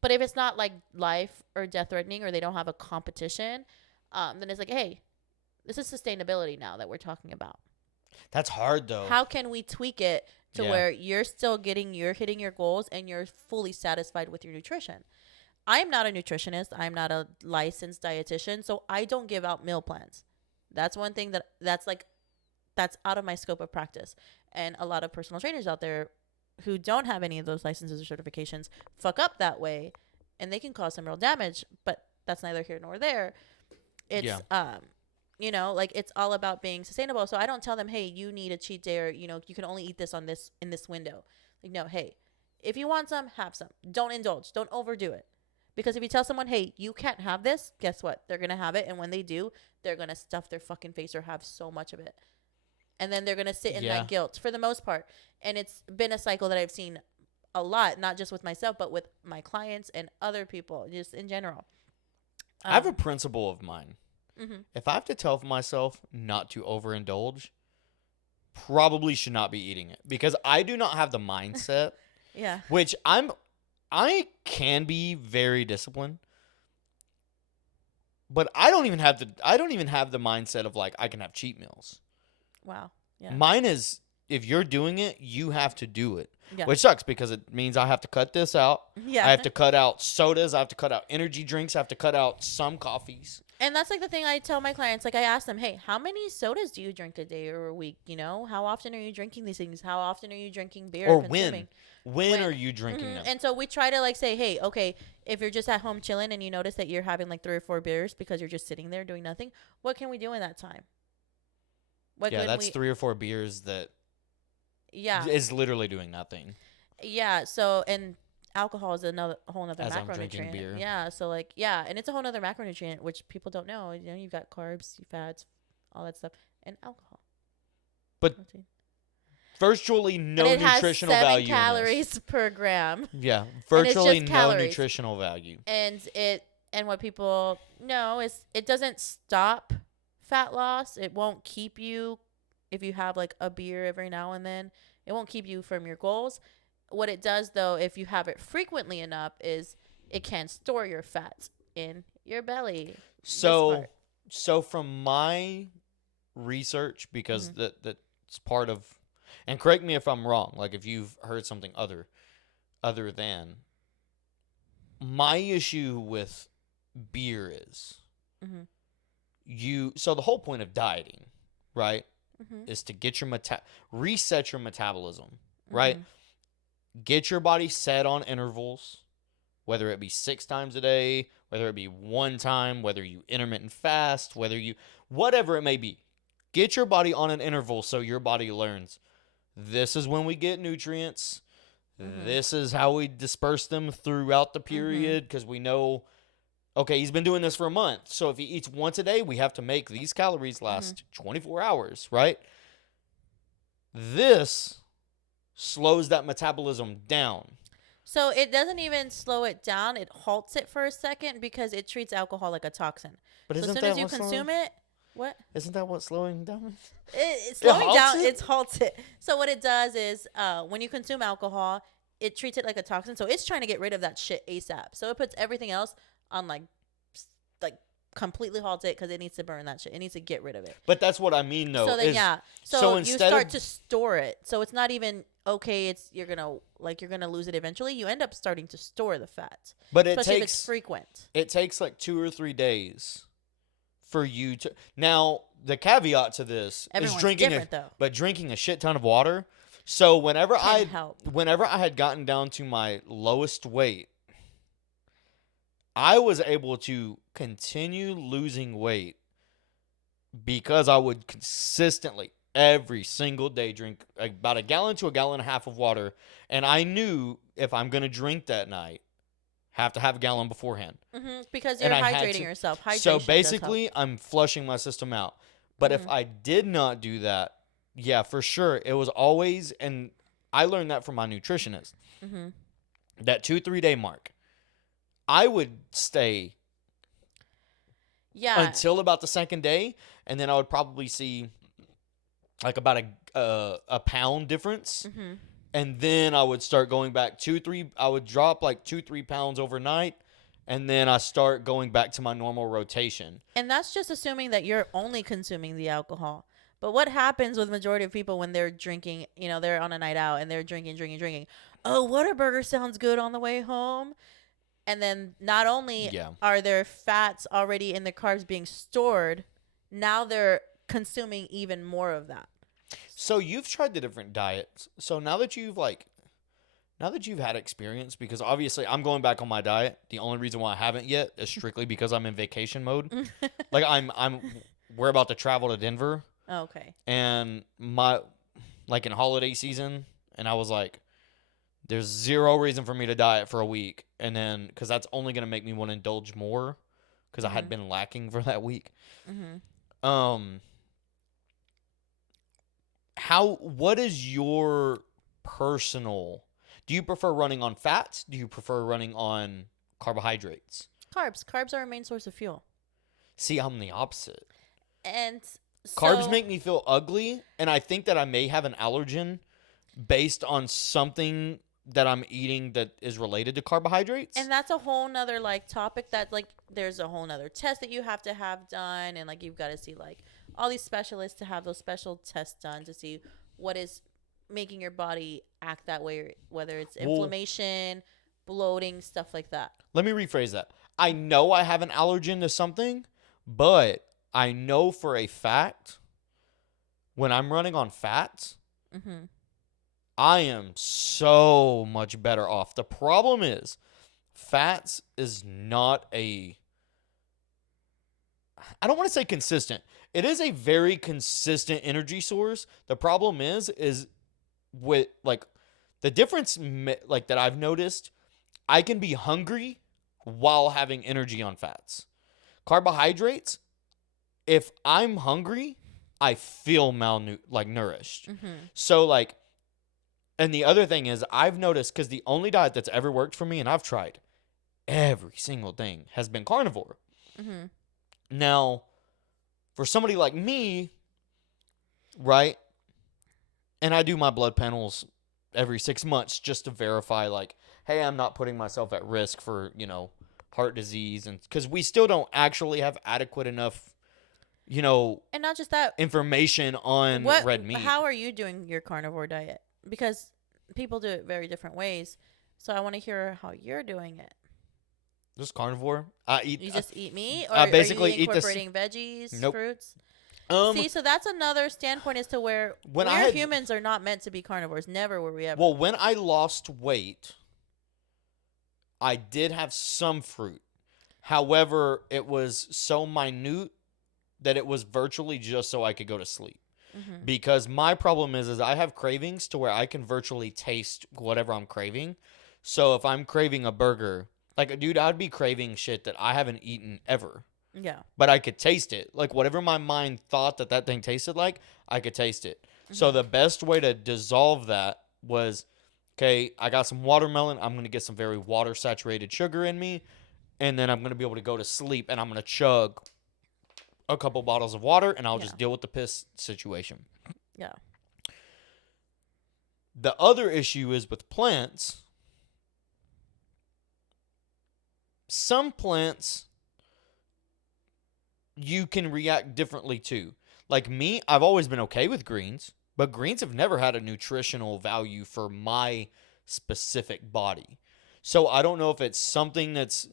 But if it's not like life or death threatening or they don't have a competition, then it's like, hey, this is sustainability now that we're talking about. That's hard though. How can we tweak it to where you're hitting your goals and you're fully satisfied with your nutrition? I'm not a nutritionist. I'm not a licensed dietitian. So I don't give out meal plans. That's one thing that's out of my scope of practice. And a lot of personal trainers out there who don't have any of those licenses or certifications fuck up that way, and they can cause some real damage, but that's neither here nor there. It's, like it's all about being sustainable. So I don't tell them, hey, you need a cheat day or, you can only eat this in this window. Like, no, hey, if you want some, have some. Don't indulge. Don't overdo it. Because if you tell someone, hey, you can't have this, guess what? They're going to have it. And when they do, they're going to stuff their fucking face or have so much of it. And then they're going to sit in that guilt for the most part. And it's been a cycle that I've seen a lot, not just with myself, but with my clients and other people, just in general. I have a principle of mine. If I have to tell myself not to overindulge, probably should not be eating it. Because I do not have the mindset. Yeah. Which I can be very disciplined, but I don't even have the mindset of like I can have cheat meals. Wow. Yeah. Mine is, if you're doing it, you have to do it. Yeah. Which sucks because it means I have to cut this out. Yeah. I have to cut out sodas. I have to cut out energy drinks. I have to cut out some coffees. And that's like the thing I tell my clients. Like I ask them, hey, how many sodas do you drink a day or a week? You know, how often are you drinking these things? How often are you drinking beer? Or consuming? when are you drinking them? And so we try to like say, hey, okay, if you're just at home chilling and you notice that you're having like 3 or 4 beers because you're just sitting there doing nothing, what can we do in that time? Yeah, that's 3 or 4 beers that is literally doing nothing. Yeah, so, and alcohol is a whole nother As I'm drinking macronutrient. beer. Yeah, so like, yeah, and it's a whole nother macronutrient, which people don't know. You know, you've got carbs, fats, all that stuff, and alcohol. But protein. Virtually no and it nutritional has 7 value. calories per gram. Yeah, virtually no calories. nutritional value. And what people know is it doesn't stop fat loss. It won't keep you, if you have like a beer every now and then, it won't keep you from your goals. What it does though, if you have it frequently enough, is it can store your fats in your belly. So from my research, because that's part of, and correct me if I'm wrong, like if you've heard something other than, my issue with beer is so the whole point of dieting, right, is to get your reset your metabolism, right? Get your body set on intervals, whether it be 6 times a day, whether it be 1 time, whether you intermittent fast, whatever it may be. Get your body on an interval so your body learns, this is when we get nutrients. This is how we disperse them throughout the period, because we know, okay, he's been doing this for a month. So if he eats once a day, we have to make these calories last 24 hours, right? This slows that metabolism down. So it doesn't even slow it down. It halts it for a second because it treats alcohol like a toxin. But so as soon as you consume it, what? Isn't that what slowing down means? It's slowing down. It halts it. So what it does is when you consume alcohol, it treats it like a toxin. So it's trying to get rid of that shit ASAP. So it puts everything else on like completely halts it because it needs to burn that shit. It needs to get rid of it. But that's what I mean, though. So then, So you start to store it. So it's not even okay. You're gonna lose it eventually. You end up starting to store the fat. But especially if it's frequent. It takes like 2 or 3 days for you to. Now the caveat to this is drinking a shit ton of water. So whenever I had gotten down to my lowest weight, I was able to continue losing weight because I would consistently every single day drink about 1 gallon to 1.5 gallons of water, and I knew if I'm gonna drink that night, have to have 1 gallon beforehand. Because you're hydrating yourself. Hydration so basically, I'm flushing my system out. But if I did not do that, yeah, for sure, it was always, and I learned that from my nutritionist, that 2-3 day mark, I would stay until about the 2nd day, and then I would probably see like about a pound difference. And then I would start going back I would drop like 2-3 pounds overnight, and then I start going back to my normal rotation. And that's just assuming that you're only consuming the alcohol. But what happens with the majority of people when they're drinking, they're on a night out and they're drinking. Oh, Whataburger sounds good on the way home. And then not only are there fats already in the carbs being stored, now they're consuming even more of that. So you've tried the different diets. So now that you've had experience, because obviously I'm going back on my diet. The only reason why I haven't yet is strictly because I'm in vacation mode. Like we're about to travel to Denver. Oh, okay. And in holiday season, and I was like, there's zero reason for me to diet for a week. And then, because that's only going to make me want to indulge more, because I had been lacking for that week. What is your personal, do you prefer running on fats? Do you prefer running on carbohydrates? Carbs are our main source of fuel. See, I'm the opposite. And carbs make me feel ugly, and I think that I may have an allergen based on something that I'm eating that is related to carbohydrates. And that's a whole nother like topic that like there's a whole nother test that you have to have done, and like you've got to see like all these specialists to have those special tests done to see what is making your body act that way, whether it's inflammation, bloating, stuff like that. Let me rephrase that. I know I have an allergen to something, but I know for a fact when I'm running on fats, I am so much better off. The problem is fats is not I don't want to say consistent. It is a very consistent energy source. The problem is with like the difference like that I've noticed, I can be hungry while having energy on fats. Carbohydrates, if I'm hungry, I feel nourished. So like, and the other thing is I've noticed, because the only diet that's ever worked for me, and I've tried every single thing, has been carnivore. Now, for somebody like me, right, and I do my blood panels every 6 months just to verify, like, hey, I'm not putting myself at risk for, heart disease, and because we still don't actually have adequate enough, and not just that, information on red meat. How are you doing your carnivore diet? Because people do it very different ways. So I want to hear how you're doing it. Just carnivore. You just eat meat, or basically are you incorporating veggies, fruits? See, so that's another standpoint as to where humans are not meant to be carnivores. Never were we ever. Well, when I lost weight, I did have some fruit. However, it was so minute that it was virtually just so I could go to sleep. Because my problem is I have cravings to where I can virtually taste whatever I'm craving. So if I'm craving a burger, like, dude, I'd be craving shit that I haven't eaten ever. Yeah. But I could taste it. Like, whatever my mind thought that thing tasted like, I could taste it. So the best way to dissolve that was, okay, I got some watermelon. I'm going to get some very water-saturated sugar in me. And then I'm going to be able to go to sleep, and I'm going to chug a couple bottles of water, and I'll just deal with the piss situation. Yeah. The other issue is with plants. Some plants you can react differently to. Like me, I've always been okay with greens, but greens have never had a nutritional value for my specific body. So I don't know if it's something that's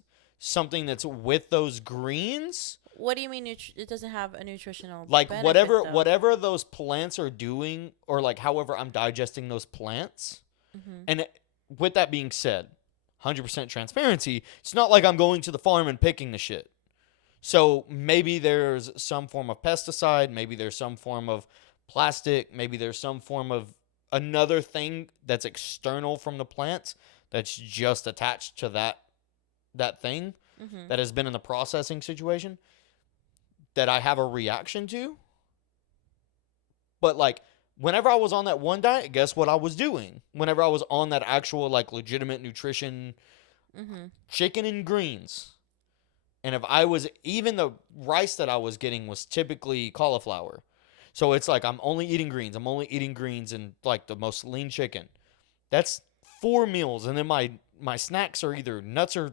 with those greens. What do you mean it doesn't have a nutritional like benefit, whatever those plants are doing, or like however I'm digesting those plants. And with that being said, 100% transparency, it's not like I'm going to the farm and picking the shit. So maybe there's some form of pesticide, maybe there's some form of plastic, maybe there's some form of another thing that's external from the plants that's just attached to that thing that has been in the processing situation that I have a reaction to. But like, whenever I was on that one diet, guess what I was doing? Whenever I was on that actual like legitimate nutrition, chicken and greens. And if I was, even the rice that I was getting was typically cauliflower. So it's like, I'm only eating greens. I'm only eating greens and like the most lean chicken. That's 4 meals. And then my snacks are either nuts or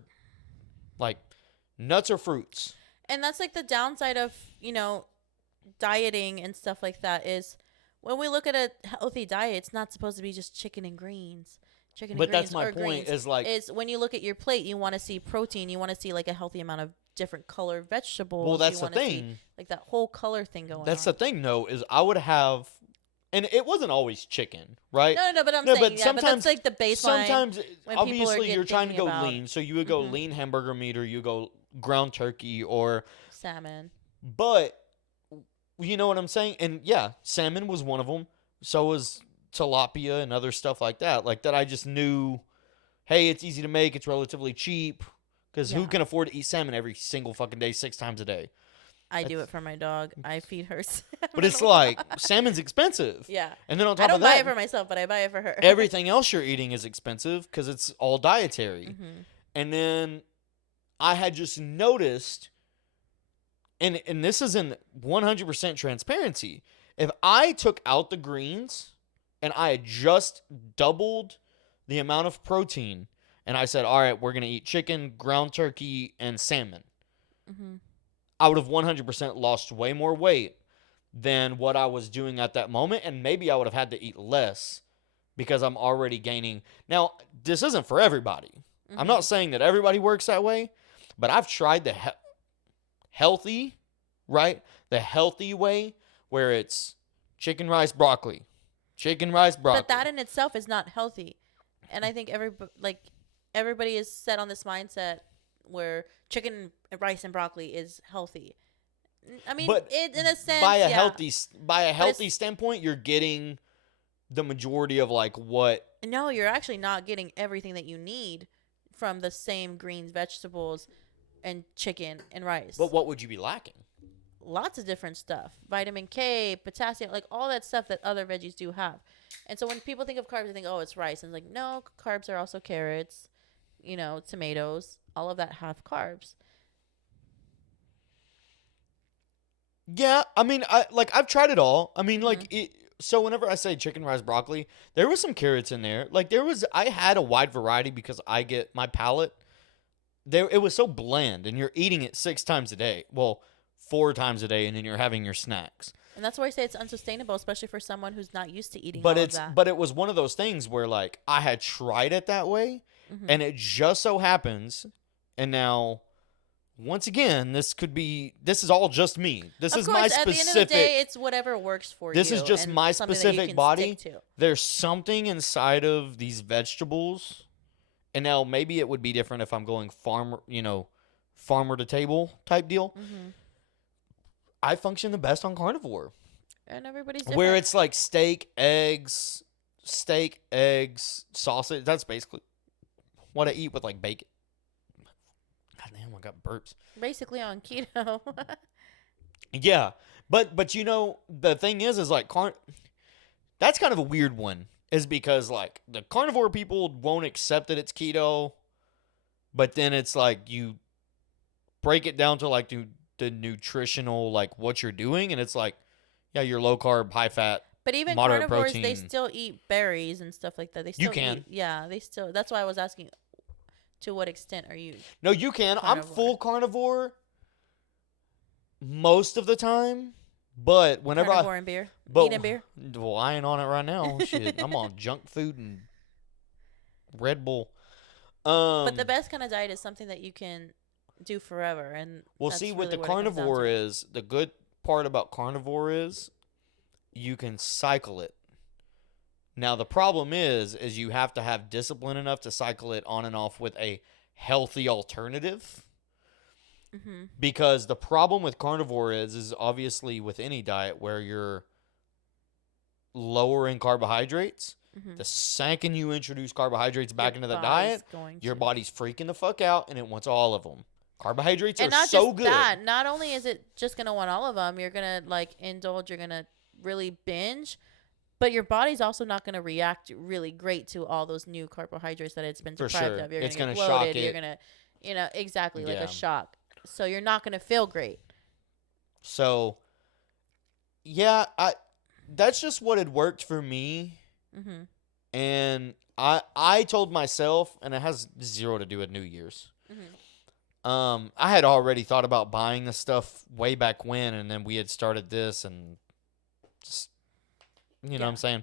fruits. And that's like the downside of, dieting and stuff like that is when we look at a healthy diet, it's not supposed to be just chicken and greens. But that's my point is when you look at your plate, you want to see protein. You want to see like a healthy amount of different color vegetables. Well, that's the thing. Like that whole color thing going on. That's the thing, though, is I would have, and it wasn't always chicken, right? No, but I'm saying, but that's like the baseline. Sometimes, obviously, you're trying to go lean, so you would go lean hamburger meat, or you go ground turkey, or salmon. But you know what I'm saying? And yeah, salmon was one of them. So was tilapia and other stuff like that. Like that, I just knew, hey, it's easy to make. It's relatively cheap. Because who can afford to eat salmon every single fucking day, 6 times a day? I do it for my dog. I feed her salmon. But it's like, salmon's expensive. Yeah. And then on top of that, I don't buy it for myself, but I buy it for her. Everything else you're eating is expensive because it's all dietary. And then I had just noticed, and this is in 100% transparency, if I took out the greens and I had just doubled the amount of protein, and I said, all right, we're going to eat chicken, ground turkey, and salmon, I would have 100% lost way more weight than what I was doing at that moment. And maybe I would have had to eat less because I'm already gaining. Now, this isn't for everybody. I'm not saying that everybody works that way, but I've tried the healthy, right? The healthy way where it's chicken, rice, broccoli. Chicken, rice, broccoli. But that in itself is not healthy. And I think everybody is set on this mindset where chicken, rice, and broccoli is healthy. I mean, but in a sense, by a yeah. healthy standpoint, you're getting the majority of like what. No, you're actually not getting everything that you need from the same greens, vegetables, and chicken and rice. But what would you be lacking? Lots of different stuff. Vitamin K, potassium, like all that stuff that other veggies do have. And so when people think of carbs, they think, oh, it's rice. And it's like, no, carbs are also carrots, tomatoes. All of that have carbs. Yeah, I mean, I've tried it all. I mean, so whenever I say chicken, rice, broccoli, there was some carrots in there. Like I had a wide variety because I get my palate. It was so bland, and you're eating it 6 times a day. Well, 4 times a day, and then you're having your snacks. And that's why I say it's unsustainable, especially for someone who's not used to eating all of that. But it was one of those things where, like, I had tried it that way, and it just so happens, and now, once again, this is all just me. This is my specific. At the end of the day, it's whatever works for you. This is just my specific body. There's something inside of these vegetables, and now maybe it would be different if I'm going farmer to table type deal. I function the best on carnivore. And everybody's different. Where it's like steak, eggs, sausage. That's basically what I eat with like bacon. God damn, I got burps. Basically on keto. Yeah. But the thing is like that's kind of a weird one, is because like the carnivore people won't accept that it's keto, but then it's like you break it down to like the nutritional, like what you're doing, and it's like, yeah, you're low carb, high fat, but even moderate carnivores, protein. They still eat berries and stuff like that. They still they still. That's why I was asking, to what extent are you? No, you can. Carnivore. I'm full carnivore most of the time, but whenever carnivore and beer, meat and beer. Well, I ain't on it right now. Shit, I'm on junk food and Red Bull. But the best kind of diet is something that you can do forever. And well, see, with the carnivore is the good part about carnivore is you can cycle it. Now the problem is you have to have discipline enough to cycle it on and off with a healthy alternative. Because the problem with carnivore is obviously with any diet where you're lower in carbohydrates. The second you introduce carbohydrates back into the diet, your body's freaking the fuck out and it wants all of them. Carbohydrates are so good. That, not only is it just going to want all of them, you're going to like indulge, you're going to really binge, but your body's also not going to react really great to all those new carbohydrates that it's been deprived of. You're going to get bloated. You're going to, exactly, like a shock. So you're not going to feel great. So, yeah, that's just what had worked for me. And I told myself, and it has zero to do with New Year's. I had already thought about buying this stuff way back when, and then we had started this, and just, you know what I'm saying?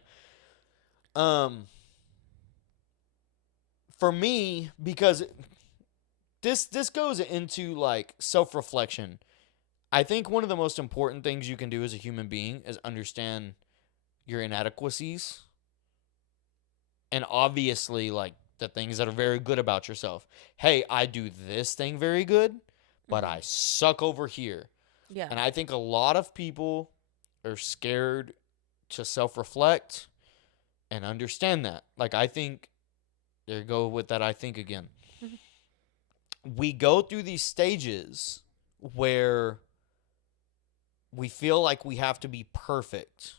For me, because this goes into like self-reflection. I think one of the most important things you can do as a human being is understand your inadequacies. And obviously, like, the things that are very good about yourself. Hey, I do this thing very good, but I suck over here. Yeah. And I think a lot of people are scared to self-reflect and understand that. Like, I think, there you go with that I think again. We go through these stages where we feel like we have to be perfect.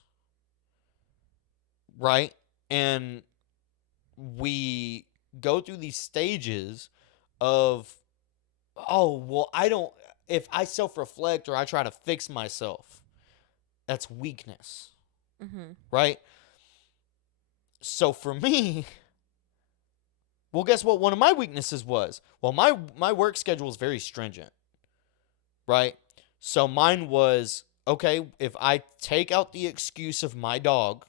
Right? And we go through these stages of, oh, well, if I self-reflect or I try to fix myself, that's weakness. Right? So for me, Well, guess what one of my weaknesses was? Well, my work schedule is very stringent, right? So mine was, okay, if I take out the excuse of my dog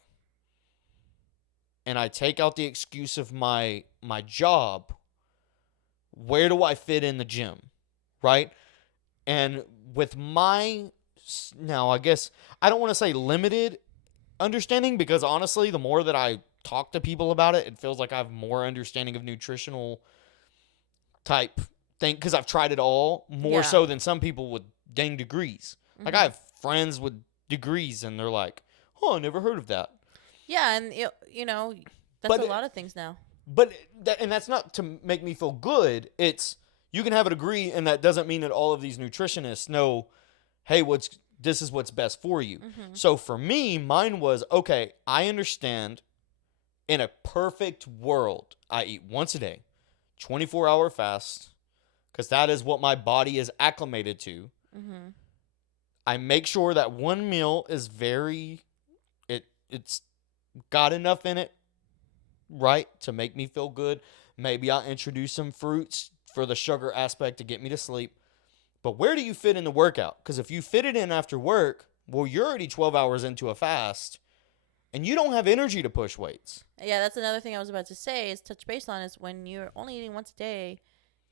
and I take out the excuse of my job, where do I fit in the gym, right? And with now I guess I don't want to say limited understanding, because honestly, the more that I talk to people about it, it feels like I have more understanding of nutritional type thing, because I've tried it all more so than some people with dang degrees. Mm-hmm. Like I have friends with degrees and they're like, oh, I never heard of that. Yeah, and that's a lot of things now. But and that's not to make me feel good. It's, you can have a degree and that doesn't mean that all of these nutritionists know, hey, this is what's best for you. Mm-hmm. So for me, mine was, okay, I understand in a perfect world, I eat once a day, 24-hour fast, because that is what my body is acclimated to. Mm-hmm. I make sure that one meal is it's got enough in it, right, to make me feel good. Maybe I'll introduce some fruits for the sugar aspect to get me to sleep. But where do you fit in the workout? Because if you fit it in after work, well, you're already 12 hours into a fast, and you don't have energy to push weights. Yeah, that's another thing I was about to say, is touch base on, is when you're only eating once a day,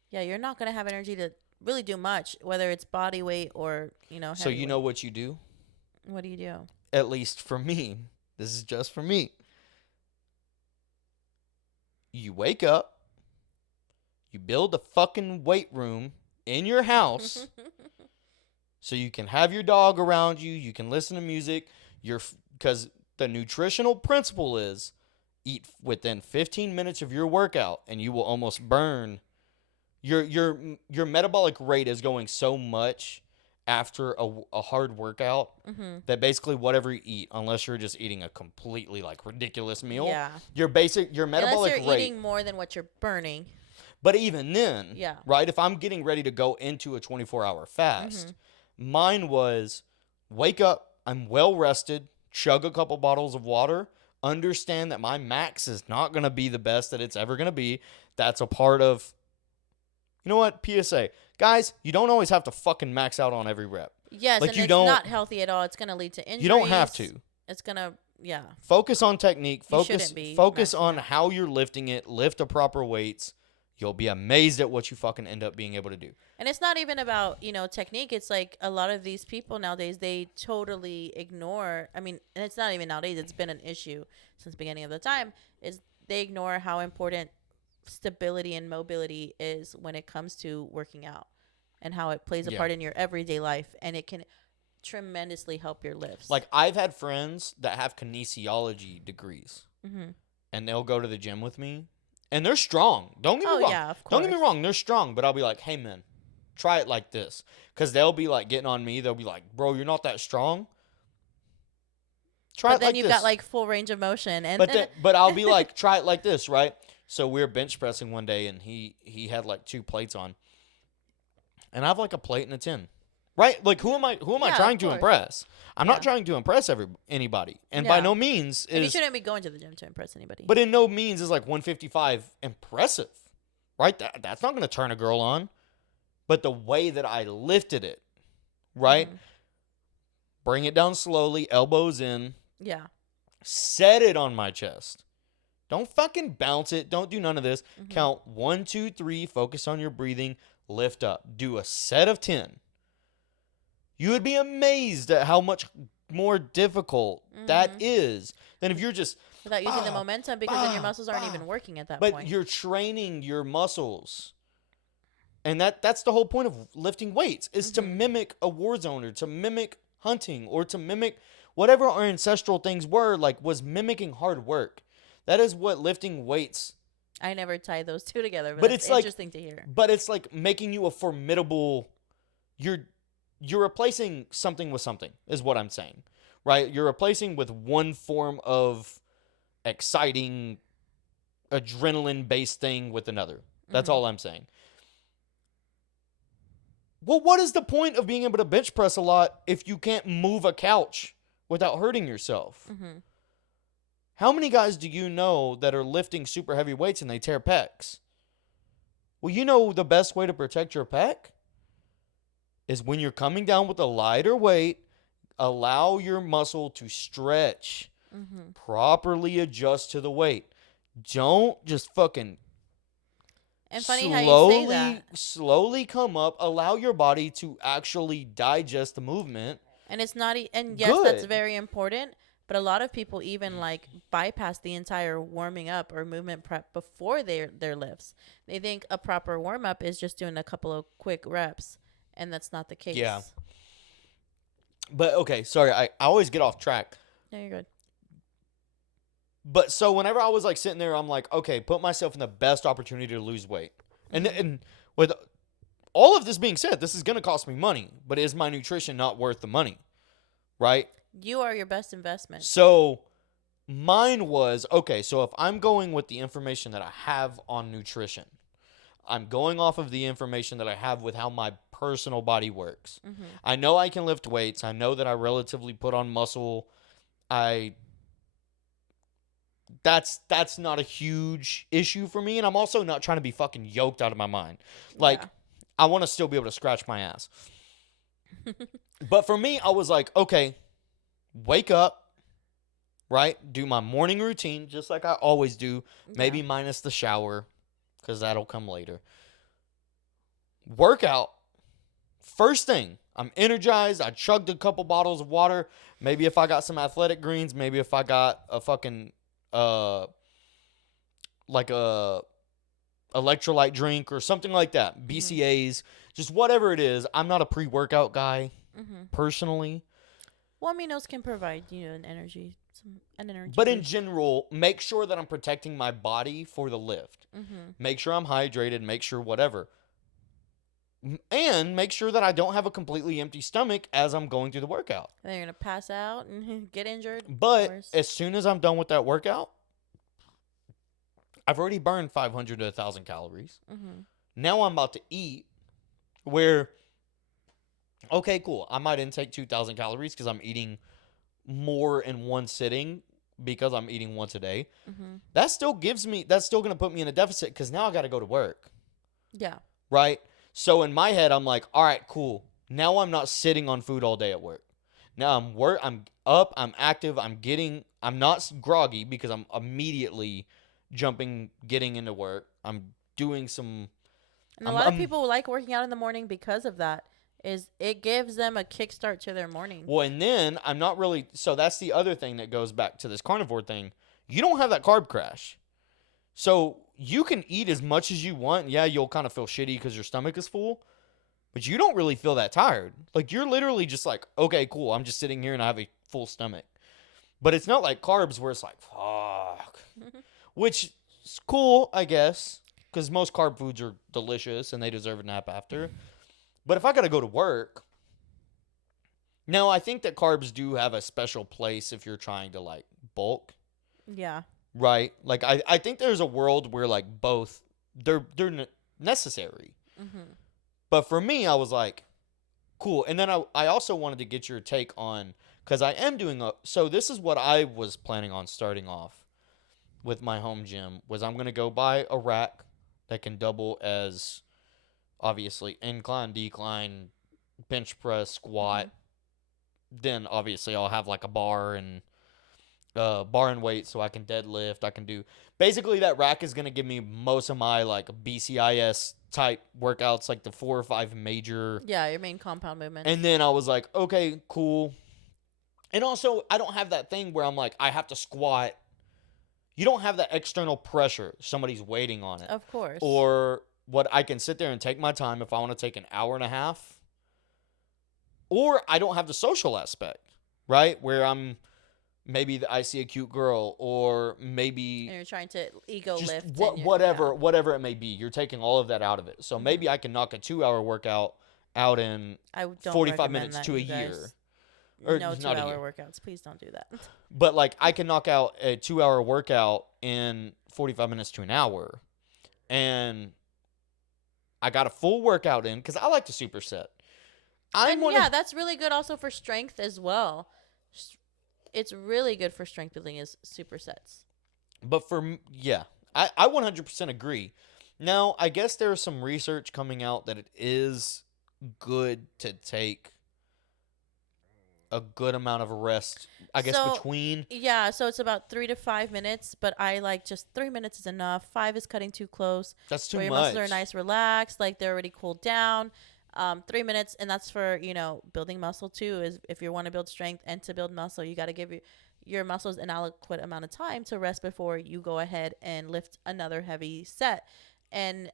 yeah, you're not going to have energy to really do much, whether it's body weight or, heavy So you know weight. what you do? What do you do? At least for me. This is just for me. You wake up, you build a fucking weight room in your house so you can have your dog around you, you can listen to music, because the nutritional principle is eat within 15 minutes of your workout and you will almost burn. Your metabolic rate is going so much after a hard workout that basically whatever you eat, unless you're just eating a completely like ridiculous meal, your metabolic unless you're rate, eating more than what you're burning. But even then, right, if I'm getting ready to go into a 24-hour fast, mine was wake up, I'm well rested, chug a couple bottles of water, understand that my max is not going to be the best that it's ever going to be. That's a part of, you know what, PSA. Guys, you don't always have to fucking max out on every rep. Yes, like, and it's not healthy at all. It's going to lead to injuries. You don't have to. It's going to, Focus on technique. Focus on how you're lifting it. Lift the proper weights. You'll be amazed at what you fucking end up being able to do. And it's not even about, technique. It's like a lot of these people nowadays, they totally ignore. I mean, and it's not even nowadays. It's been an issue since the beginning of the time. Is they ignore how important stability and mobility is when it comes to working out, and how it plays a part in your everyday life, and it can tremendously help your lifts. Like, I've had friends that have kinesiology degrees, and they'll go to the gym with me, and they're strong. Don't get me wrong. Yeah, of course. Don't get me wrong. They're strong, but I'll be like, hey, man, try it like this. Because they'll be, like, getting on me. They'll be like, bro, you're not that strong. Try it like this. But then you've got, like, full range of motion. But I'll be like, try it like this, right? So we were bench pressing one day, and he had, like, 2 plates on. And I have, like, a plate and a tin. Right? Like, who am I trying to impress? I'm not trying to impress anybody. And by no means is... And you shouldn't be going to the gym to impress anybody. But in no means is, like, 155 impressive. Right? That's not going to turn a girl on. But the way that I lifted it, right? Bring it down slowly, elbows in. Yeah. Set it on my chest. Don't fucking bounce it. Don't do none of this. Count 1, 2, 3. Focus on your breathing. Lift up. Do a set of 10. You would be amazed at how much more difficult that is than if you're just... Without using the momentum, because then your muscles aren't even working at that point. But you're training your muscles. And that's the whole point of lifting weights, is to mimic a war zone, or to mimic hunting, or to mimic whatever our ancestral things were, like, was mimicking hard work. That is what lifting weights... I never tied those two together, but it's interesting to hear. But it's like making you a formidable... You're replacing something with something, is what I'm saying, right? You're replacing with one form of exciting, adrenaline-based thing with another. That's all I'm saying. Well, what is the point of being able to bench press a lot if you can't move a couch without hurting yourself? How many guys do you know that are lifting super heavy weights and they tear pecs? Well, you know the best way to protect your pec is when you're coming down with a lighter weight, allow your muscle to stretch, properly adjust to the weight. Don't just fucking And funny how you say that. slowly come up. Allow your body to actually digest the movement. And it's not, and yes, that's Good. very important. But a lot of people even like bypass the entire warming up or movement prep before their lifts. They think a proper warm up is just doing a couple of quick reps, and that's not the case. Yeah. But okay, sorry, I always get off track. No, you're good. But so whenever I was like sitting there, I'm like, okay, put myself in the best opportunity to lose weight. And with all of this being said, this is going to cost me money, but is my nutrition not worth the money? Right? You are your best investment. So mine was, okay, so if I'm going with the information that I have on nutrition, I'm going off of the information that I have with how my personal body works. I know I can lift weights. I know that I relatively put on muscle. That's not a huge issue for me, and I'm also not trying to be fucking yoked out of my mind. Like, Yeah. I want to still be able to scratch my ass. But for me, I was like, okay, wake up, right? Do my morning routine just like I always do, maybe minus the shower, because that'll come later. Workout. First thing, I'm energized. I chugged a couple bottles of water. Maybe if I got some athletic greens, maybe if I got a fucking like a electrolyte drink or something like that. BCAAs, just whatever it is. I'm not a pre-workout guy personally. Well, aminos can provide you an energy But in boost. general, make sure that I'm protecting my body for the lift. Make sure I'm hydrated, make sure whatever. And make sure that I don't have a completely empty stomach as I'm going through the workout. Then you're going to pass out and get injured. But as soon as I'm done with that workout, I've already burned 500 to 1,000 calories. Now I'm about to eat where, okay, cool. I might intake 2,000 calories because I'm eating more in one sitting because I'm eating once a day. That still going to put me in a deficit because now I got to go to work. Yeah. Right? So in my head, I'm like, all right, cool. Now I'm not sitting on food all day at work. Now I'm up, I'm active, I'm not groggy because I'm immediately getting into work. I'm doing some. And a lot of people like working out in the morning because of that. Is it gives them a kickstart to their morning. Well, and then I'm not really. So that's the other thing that goes back to this carnivore thing. You don't have that carb crash. So you can eat as much as you want. Yeah, you'll kind of feel shitty because your stomach is full. But you don't really feel that tired. Like, you're literally just like, okay, cool. I'm just sitting here and I have a full stomach. But it's not like carbs where it's like, fuck. Which is cool, I guess. Because most carb foods are delicious and they deserve a nap after. But if I got to go to work. Now, I think that carbs do have a special place if you're trying to, like, bulk. Yeah. Right? Like, I think there's a world where, like, both, they're necessary. But for me, I was like, cool. And then I also wanted to get your take on, because I am doing so this is what I was planning on starting off with my home gym, was I'm going to go buy a rack that can double as, obviously, incline, decline, bench press, squat. Then, obviously, I'll have, like, a bar and weight so I can deadlift. I can do, basically, that rack is going to give me most of my, like, BCIS type workouts, like the 4 or 5 major. Yeah, your main compound movements. And then I was like, okay, cool. And also, I don't have that thing where I'm like, I have to squat. You don't have that external pressure. Somebody's waiting on it. Of course. Or what, I can sit there and take my time if I want to take an hour and a half. Or I don't have the social aspect, right? Where maybe I see a cute girl, or maybe and you're trying to ego just lift. Whatever it may be. You're taking all of that out of it. So maybe I can knock a 2-hour workout out in 45 minutes to a year. Or no 2-hour workouts. Please don't do that. But like, I can knock out a 2-hour workout in 45 minutes to an hour. And I got a full workout in because I like to superset. That's really good also for strength as well. It's really good for strength building is supersets. But I 100% agree. Now, I guess there's some research coming out that it is good to take a good amount of rest, I guess, So between. yeah, so it's about 3 to 5 minutes, but I like just 3 minutes is enough. Five is cutting too close, That's too where your muscles are much. nice, relaxed, like they're already cooled down. 3 minutes, and that's for building muscle too. Is if you want to build strength and to build muscle, you got to give your muscles an adequate amount of time to rest before you go ahead and lift another heavy set. And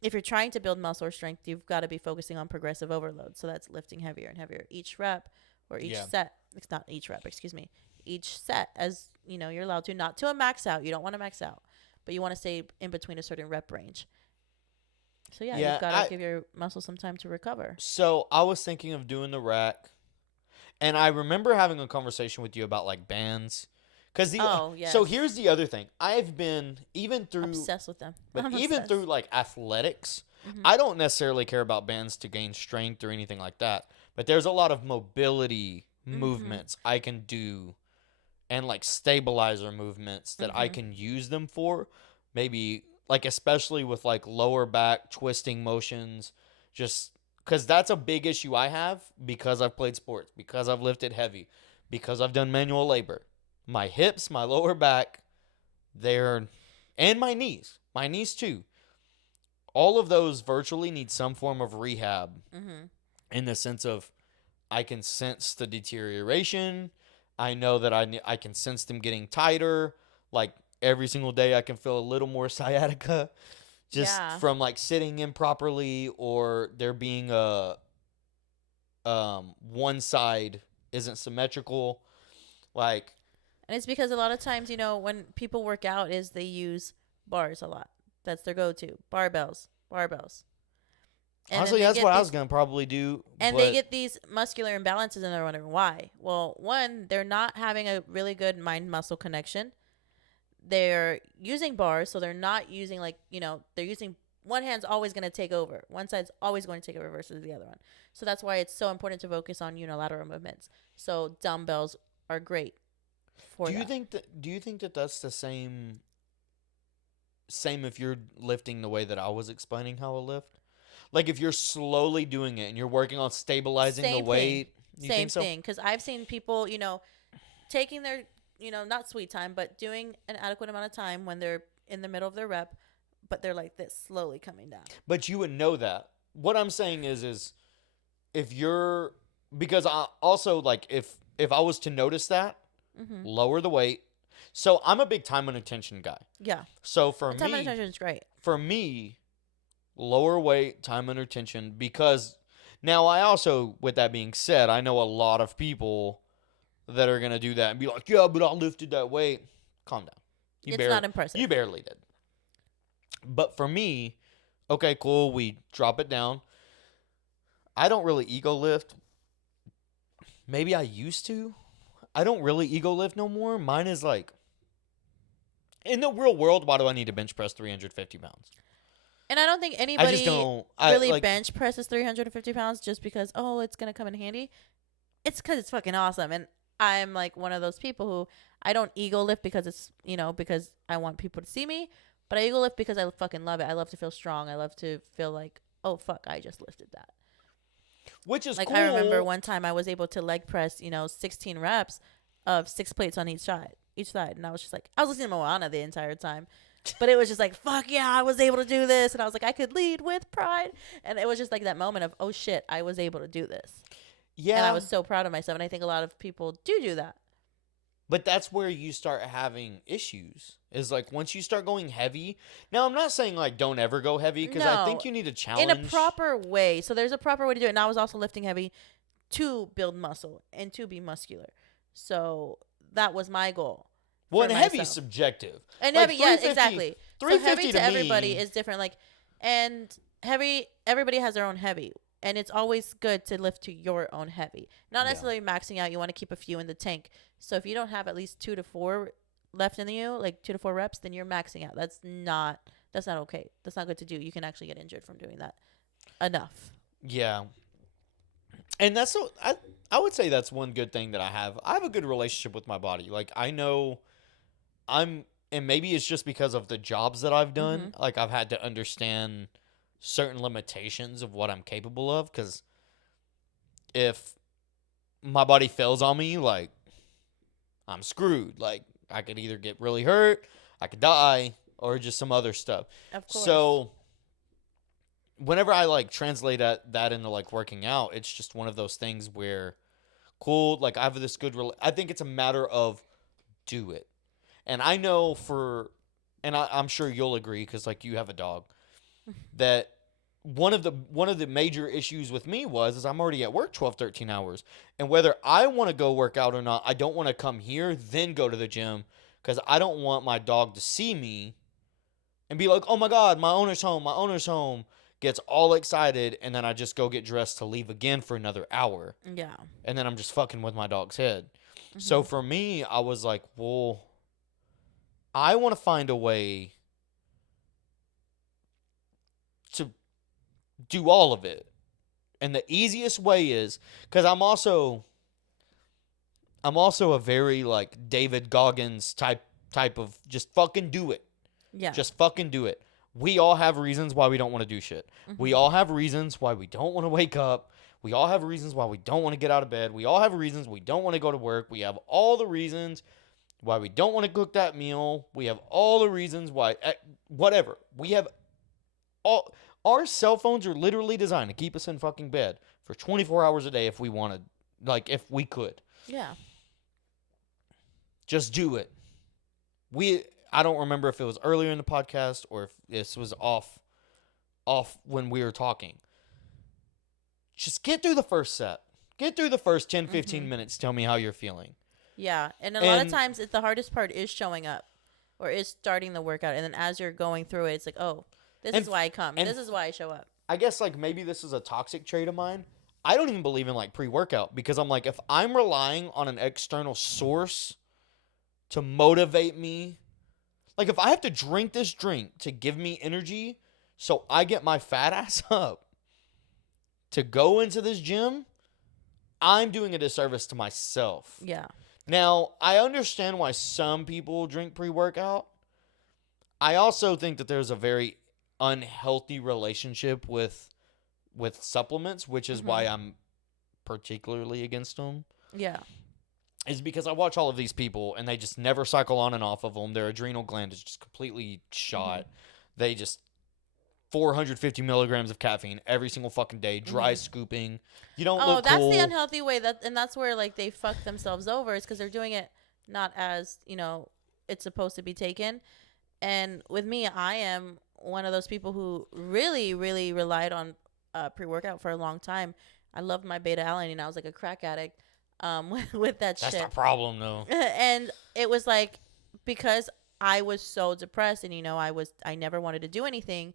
if you're trying to build muscle or strength, you've got to be focusing on progressive overload. So that's lifting heavier and heavier each rep or each Yeah. set. It's not each rep, excuse me. Each set, as you're allowed to, not to a max out. You don't want to max out, but you want to stay in between a certain rep range. So yeah, Yeah, you've got to give your muscles some time to recover. so I was thinking of doing the rack, and I remember having a conversation with you about like bands, because Oh yes, so here's the other thing. I've been even through, obsessed with them. but I'm even obsessed. through like athletics, Mhm. I don't necessarily care about bands to gain strength or anything like that. But there's a lot of mobility movements I can do, and like stabilizer movements that I Mhm. can use them for. Maybe like especially with like lower back twisting motions, just because that's a big issue I have because I've played sports, because I've lifted heavy, because I've done manual labor. My hips, my lower back, they're, and my knees too. All of those virtually need some form of rehab Mhm. in the sense of I can sense the deterioration. I know that I can sense them getting tighter. Like every single day, I can feel a little more sciatica just Yeah. from like sitting improperly or there being a one side isn't symmetrical. Like And it's because a lot of times, when people work out, is they use bars a lot. That's their go-to. Barbells. And then honestly, they that's get what I was these gonna probably do. and they But get these muscular imbalances, and they're wondering why. Well, one, they're not having a really good mind muscle connection. They're using bars, so they're not using they're using one hand's always going to take over. One side's always going to take over versus the other one. So that's why it's so important to focus on unilateral movements. So dumbbells are great for that. do you think that that's the same if you're lifting the way that I was explaining how to lift? Like if you're slowly doing it and you're working on stabilizing the Same thing. weight, you Same think so? thing. Because I've seen people, taking their, not sweet time, but doing an adequate amount of time when they're in the middle of their rep, but they're like this, slowly coming down. But you would know that. What I'm saying is if you're, because I also like if I was to notice that, Mm-hmm. lower the weight. So I'm a big time and attention guy. Yeah. So for And time me, management is great. for me, lower weight, time and attention, because now I also, with that being said, I know a lot of people that are gonna do that and be like, yeah, but I lifted that weight. Calm down. It's not impressive. You barely did. But for me, okay, cool. We drop it down. I don't really ego lift. Maybe I used to. I don't really ego lift no more. Mine is like, in the real world, why do I need to bench press 350 pounds? And I don't think I just anybody don't. really Like, bench presses 350 pounds just because, oh, it's going to come in handy. It's because it's fucking awesome. And I'm like one of those people who I don't ego lift because it's, because I want people to see me, but I ego lift because I fucking love it. I love to feel strong. I love to feel like, oh, fuck, I just lifted that. which is Like cool. I remember one time I was able to leg press, 16 reps of 6 plates on each side. And I was just like, I was listening to Moana the entire time. But it was just like, fuck yeah, I was able to do this. And I was like, I could lead with pride. And it was just like that moment of, oh shit, I was able to do this. Yeah. And I was so proud of myself. And I think a lot of people do that. But that's where you start having issues. Is like once you start going heavy. Now, I'm not saying like don't ever go heavy because I think No, you need a challenge. in a proper way. So there's a proper way to do it. And I was also lifting heavy to build muscle and to be muscular. So that was my goal. Well, for and heavy's myself. subjective. And Like, heavy, yeah, 350 exactly. So 350 heavy to to everybody me- is different. Like, and heavy, everybody has their own heavy, and it's always good to lift to your own heavy. Not Yeah. necessarily maxing out. You want to keep a few in the tank. So if you don't have at least 2 to 4 left in you, like 2 to 4 reps, then you're maxing out. That's not okay. That's not good to do. You can actually get injured from doing that. Enough. Yeah. And that's so I would say that's one good thing that I have. I have a good relationship with my body. Like I know and maybe it's just because of the jobs that I've done. Mm-hmm. Like, I've had to understand certain limitations of what I'm capable of. Because if my body fails on me, like, I'm screwed. Like, I could either get really hurt, I could die, or just some other stuff. Of course. So whenever I like translate that into like working out, it's just one of those things where cool, like I have this good I think it's a matter of do it. And I know and I'm sure you'll agree because like you have a dog, that one of the major issues with me is I'm already at work 12, 13 hours. And whether I want to go work out or not, I don't want to come here, then go to the gym, because I don't want my dog to see me and be like, oh my God, my owner's home, gets all excited, and then I just go get dressed to leave again for another hour. Yeah. And then I'm just fucking with my dog's head. Mm-hmm. So for me, I was like, well, I want to find a way to do all of it. And the easiest way is, because I'm also a very like David Goggins type of just fucking do it. Yeah. Just fucking do it. We all have reasons why we don't want to do shit. Mm-hmm. We all have reasons why we don't want to wake up. We all have reasons why we don't want to get out of bed. We all have reasons we don't want to go to work. We have all the reasons why we don't want to cook that meal. We have all the reasons why, whatever. We have all, our cell phones are literally designed to keep us in fucking bed for 24 hours a day if we wanted, like if we could. Yeah. Just do it. I don't remember if it was earlier in the podcast or if this was off when we were talking. Just get through the first set. Get through the first 10, 15 minutes. Tell me how you're feeling. Yeah. And a lot of times the hardest part is showing up or is starting the workout. And then as you're going through it, it's like, oh, this is why I come. This is why I show up. I guess like maybe this is a toxic trait of mine. I don't even believe in like pre-workout because I'm like, if I'm relying on an external source to motivate me, like if I have to drink this drink to give me energy so I get my fat ass up to go into this gym, I'm doing a disservice to myself. Yeah. Now, I understand why some people drink pre-workout. I also think that there's a very unhealthy relationship with supplements, which is why I'm particularly against them. Yeah. Is because I watch all of these people and they just never cycle on and off of them. Their adrenal gland is just completely shot. They just 450 milligrams of caffeine every single fucking day, dry scooping. You don't look that's cool. the unhealthy way. And that's where like they fuck themselves over, is because they're doing it not as, it's supposed to be taken. And with me, I am one of those people who really, really relied on pre-workout for a long time. I loved my beta-alanine. I was like a crack addict with that shit. That's the problem, though. And it was like, because I was so depressed and, I never wanted to do anything.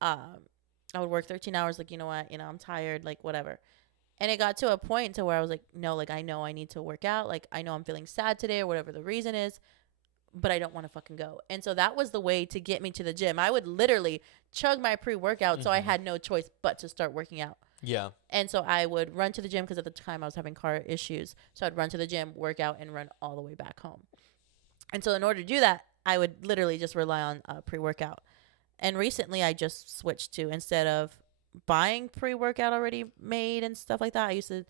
I would work 13 hours. Like, you know what, I'm tired, like whatever. And it got to a point to where I was like, no, like I know I need to work out. Like I know I'm feeling sad today or whatever the reason is, but I don't want to fucking go. And so that was the way to get me to the gym. I would literally chug my pre-workout. So I had no choice but to start working out. Yeah. And so I would run to the gym because at the time I was having car issues. So I'd run to the gym, work out, and run all the way back home. And so in order to do that, I would literally just rely on pre-workout. And recently I just switched to, instead of buying pre-workout already made and stuff like that, I used to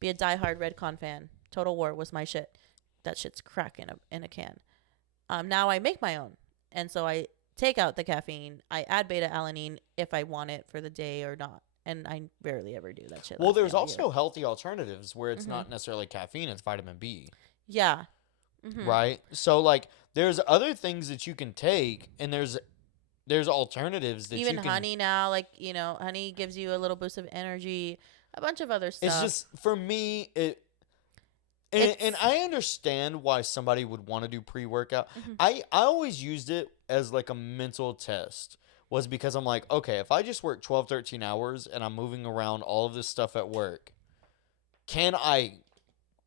be a diehard Redcon fan. Total War was my shit. That shit's crack in a can. Now I make my own. And so I take out the caffeine. I add beta-alanine if I want it for the day or not. And I rarely ever do that shit. Well, there's also healthy alternatives where it's not necessarily caffeine, it's vitamin B. Yeah. Right? So, like, there's other things that you can take, and there's alternatives that even you can... honey now, like, honey gives you a little boost of energy, a bunch of other stuff. It's just, for me, and I understand why somebody would want to do pre-workout. I always used it as, like, a mental test. Was because I'm like, okay, if I just work 12, 13 hours and I'm moving around all of this stuff at work, can I...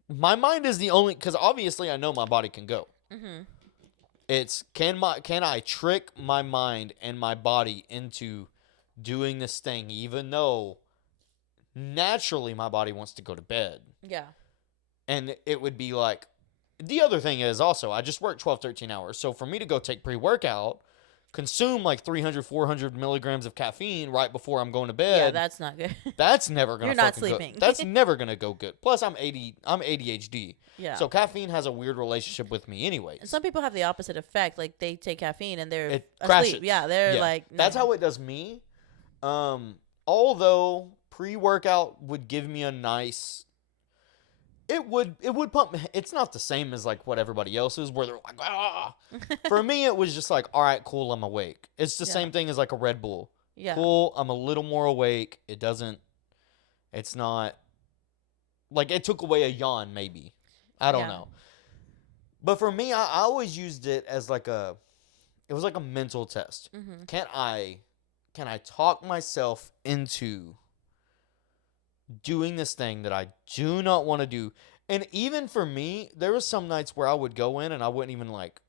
My mind is the only... Because obviously I know my body can go. It's, can I trick my mind and my body into doing this thing, even though naturally my body wants to go to bed? Yeah. And it would be like, the other thing is also, I just work 12, 13 hours. So for me to go take pre-workout, consume like 300, 400 milligrams of caffeine right before I'm going to bed. Yeah, that's not good. That's never gonna You're not fucking go. sleeping. That's never gonna go good. Plus, I'm ADHD. Yeah. So caffeine has a weird relationship with me, anyways. And some people have the opposite effect. Like they take caffeine and they're It asleep. crashes. Yeah, they're like. That's no. how it does me. Although pre-workout would give me a nice. It would pump me. It's not the same as like what everybody else is, where they're like, ah. For me, it was just like, all right, cool, I'm awake. It's the same thing as like a Red Bull. Yeah. Cool, I'm a little more awake. It's not like it took away a yawn, maybe. I don't know. But for me, I always used it as like it was like a mental test. Mm-hmm. Can I talk myself into doing this thing that I do not want to do? And even for me, there was some nights where I would go in and I wouldn't even like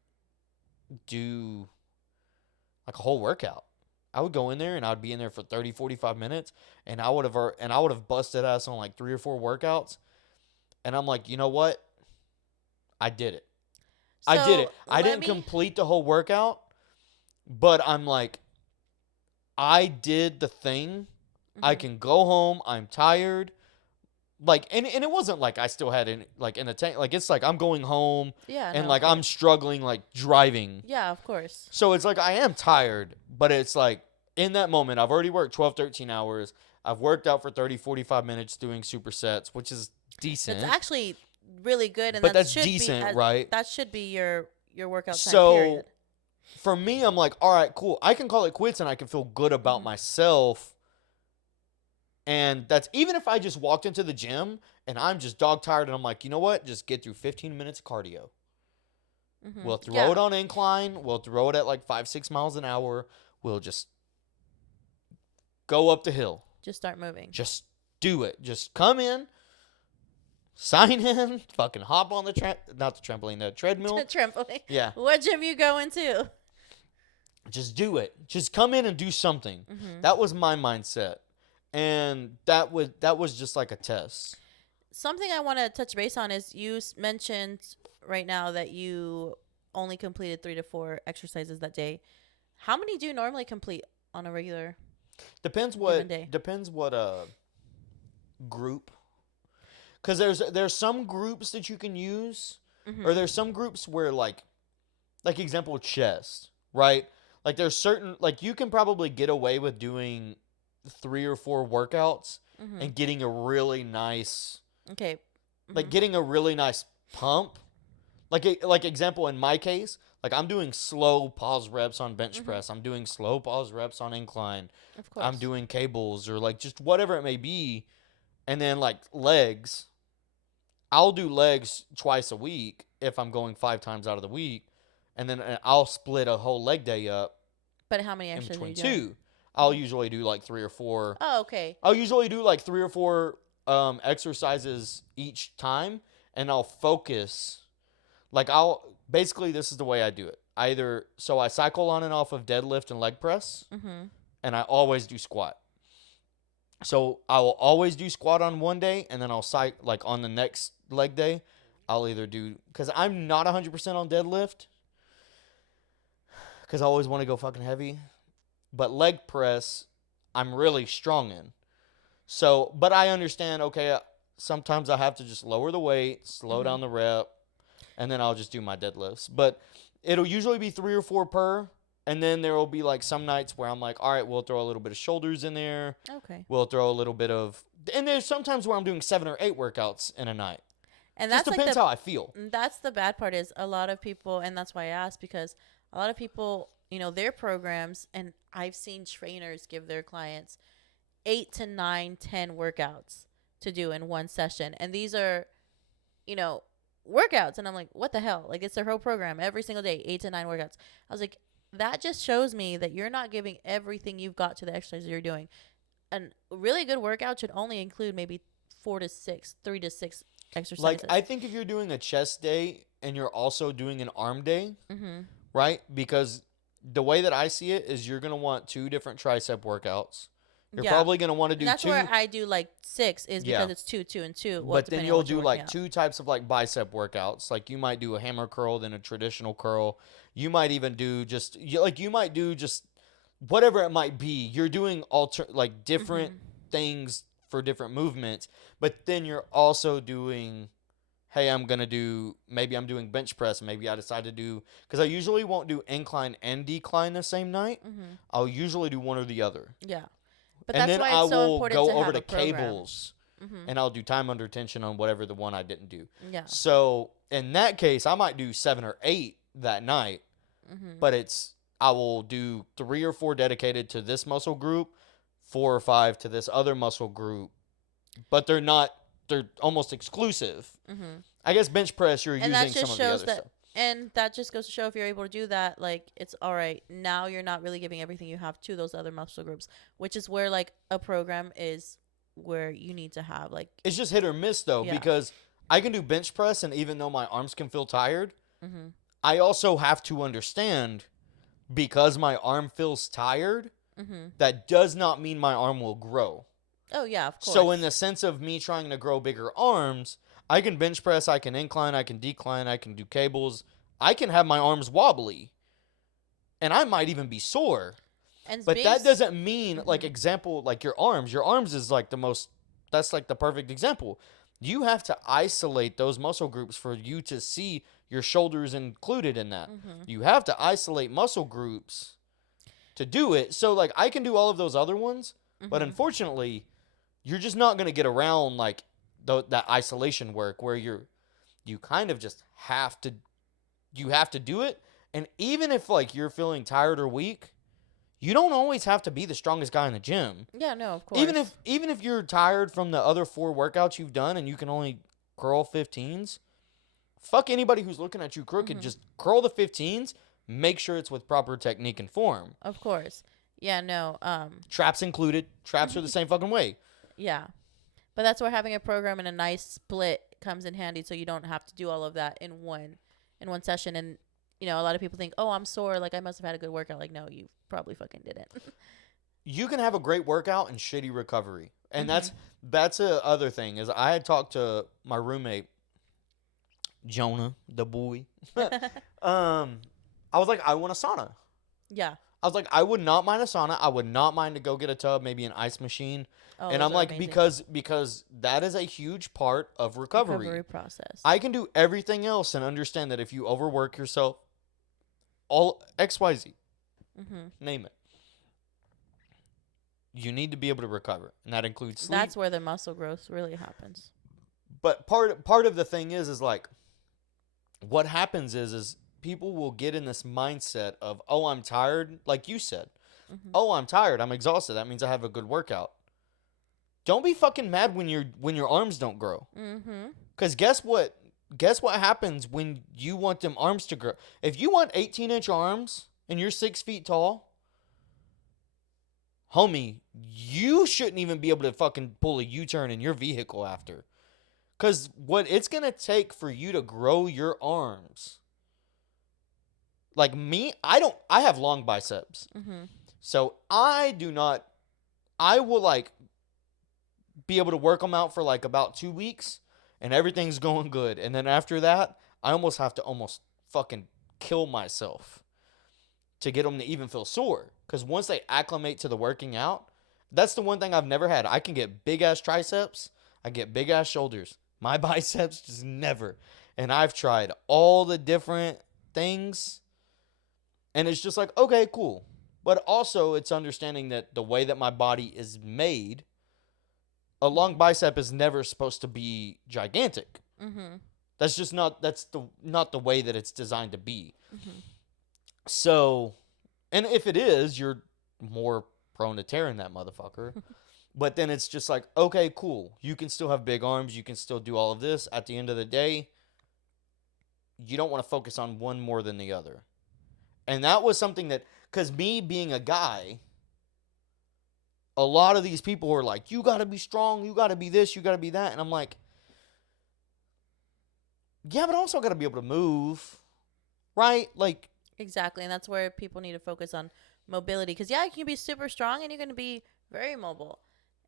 do like a whole workout. I would go in there and I'd be in there for 30, 45 minutes and I would have busted ass on like 3 or 4 workouts. And I'm like, you know what? I did it. So, I did it. I didn't complete the whole workout, but I'm like, I did the thing. Mm-hmm. I can go home. I'm tired. Like, and it wasn't like I still had in the tank. Like, it's like I'm going home. Yeah. And like I'm struggling like driving. Yeah, of course. So it's like I am tired, but it's like in that moment, I've already worked 12, 13 hours. I've worked out for 30, 45 minutes doing supersets, which is decent. It's actually really good, and but that's decent, right? That should be your workout time. So period. For me, I'm like, all right, cool. I can call it quits, and I can feel good about myself. And that's even if I just walked into the gym and I'm just dog tired, and I'm like, you know what? Just get through 15 minutes of cardio. Mm-hmm. We'll throw it on incline. We'll throw it at like 5-6 miles an hour. We'll just go up the hill. Just start moving. Just do it. Just come in. Sign in, fucking hop on the treadmill. Trampoline. Yeah. What gym you going to? Just do it. Just come in and do something. Mm-hmm. That was my mindset, and that was just like a test. Something I want to touch base on is you mentioned right now that you only completed 3 to 4 exercises that day. How many do you normally complete on a regular? Depends what group. Because there's some groups that you can use, mm-hmm. or there's some groups where like example chest, right? Like there's certain, like you can probably get away with doing 3 or 4 workouts mm-hmm. and getting a really nice, mm-hmm. like getting a really nice pump. Like example in my case, like I'm doing slow pause reps on bench mm-hmm. press. I'm doing slow pause reps on incline. Of course. I'm doing cables or like just whatever it may be. And then like legs, I'll do legs twice a week if I'm going 5 times out of the week. And then I'll split a whole leg day up. But how many exercises in between 2? I'll usually do like 3 or 4. Oh, okay. I'll usually do like 3 or 4 exercises each time. And I'll focus. Like basically this is the way I do it. So I cycle on and off of deadlift and leg press. Mm-hmm. And I always do squat. So I will always do squat on one day, and then I'll like on the next leg day, I'll either do, because I'm not 100% on deadlift, because I always want to go fucking heavy, but leg press, I'm really strong in. So, but I understand, okay, sometimes I have to just lower the weight, slow mm-hmm. down the rep, and then I'll just do my deadlifts. But it'll usually be 3 or 4 per. And then there will be like some nights where I'm like, all right, we'll throw a little bit of shoulders in there. Okay. We'll throw a little bit of, and there's sometimes where I'm doing 7 or 8 workouts in a night. And that depends how I feel. That's the bad part is a lot of people, and that's why I asked, because a lot of people, their programs, and I've seen trainers give their clients 8 to 9, 10 workouts to do in one session. And these are, workouts. And I'm like, what the hell? Like it's their whole program every single day, 8 to 9 workouts. I was like, that just shows me that you're not giving everything you've got to the exercises you're doing. And a really good workout should only include maybe 3 to 6 exercises. Like, I think if you're doing a chest day and you're also doing an arm day, mm-hmm. right? Because the way that I see it is you're going to want 2 different tricep workouts. You're Yeah. probably going to want to do And that's two. where I do like 6 is Yeah. because it's 2, 2, and 2. Well, But then depending on you'll what you're do working like out. 2 types of like bicep workouts. Like you might do a hammer curl, then a traditional curl. You might even do just you might do just whatever it might be. You're doing like different things for different movements, but then you're also doing, hey, maybe I'm doing bench press. Maybe I decide to do, because I usually won't do incline and decline the same night. I'll usually do one or the other. Yeah. But And that's then why I it's so will important go to over have to a program. cables and I'll do time under tension on whatever the one I didn't do. Yeah. So in that case, I might do 7 or 8 that night, but I will do 3 or 4 dedicated to this muscle group, 4 or 5 to this other muscle group, but they're almost exclusive. I guess bench press, you're using some of the other stuff. And that just goes to show if you're able to do that, like, it's all right. Now you're not really giving everything you have to those other muscle groups, which is where, like, a program is where you need to have, like... It's just hit or miss, though, because I can do bench press, and even though my arms can feel tired, I also have to understand, because my arm feels tired, that does not mean my arm will grow. Oh, yeah, of course. So in the sense of me trying to grow bigger arms, I can bench press, I can incline, I can decline, I can do cables. I can have my arms wobbly. And I might even be sore. But that doesn't mean, like, example, like your arms. Your arms is like that's like the perfect example. You have to isolate those muscle groups for you to see your shoulders included in that. You have to isolate muscle groups to do it. So, like, I can do all of those other ones, but unfortunately, you're just not going to get around, like, that isolation work where you kind of just have to do it. And even if, like, you're feeling tired or weak, you don't always have to be the strongest guy in the gym. Yeah, no, of course. Even if you're tired from the other 4 workouts you've done and you can only curl 15s, fuck anybody who's looking at you crooked. Just curl the 15s. Make sure it's with proper technique and form. Of course. Yeah, no. Traps included. Traps are the same fucking way. Yeah. But that's where having a program and a nice split comes in handy, so you don't have to do all of that in one session. And, you know, a lot of people think, oh, I'm sore, like, I must have had a good workout. Like, no, you probably fucking didn't. You can have a great workout and shitty recovery. And that's a other thing, is I had talked to my roommate, Jonah, the boy. I was like, I want a sauna. Yeah. I was like, I would not mind a sauna. I would not mind to go get a tub, maybe an ice machine. Oh, and I'm like, because that is a huge part of recovery process. I can do everything else and understand that if you overwork yourself, all XYZ, name it, you need to be able to recover, and that includes sleep. That's where the muscle growth really happens. But part of the thing is like, what happens is people will get in this mindset of, oh, I'm tired, like you said. Oh, I'm tired, I'm exhausted, that means I have a good workout. Don't be fucking mad when your arms don't grow. Because guess what happens when you want them arms to grow? If you want 18-inch arms and you're 6 feet tall, homie, you shouldn't even be able to fucking pull a U-turn in your vehicle after. Because what it's going to take for you to grow your arms, like me, I have long biceps. So I will, like, be able to work them out for, like, about 2 weeks, and everything's going good. And then after that, I almost have to fucking kill myself to get them to even feel sore. Because once they acclimate to the working out, that's the one thing I've never had. I can get big-ass triceps. I get big-ass shoulders. My biceps just never. And I've tried all the different things, and it's just like, okay, cool. But also, it's understanding that the way that my body is made, a long bicep is never supposed to be gigantic. That's just not the way that it's designed to be. So, and if it is, you're more prone to tearing that motherfucker. But then it's just like, okay, cool. You can still have big arms. You can still do all of this. At the end of the day, you don't want to focus on one more than the other. And that was something that, because me being a guy, a lot of these people were like, you got to be strong, you got to be this, you got to be that. And I'm like, yeah, but I also got to be able to move, right? Like, exactly. And that's where people need to focus on mobility. Because, yeah, you can be super strong and you're going to be very mobile,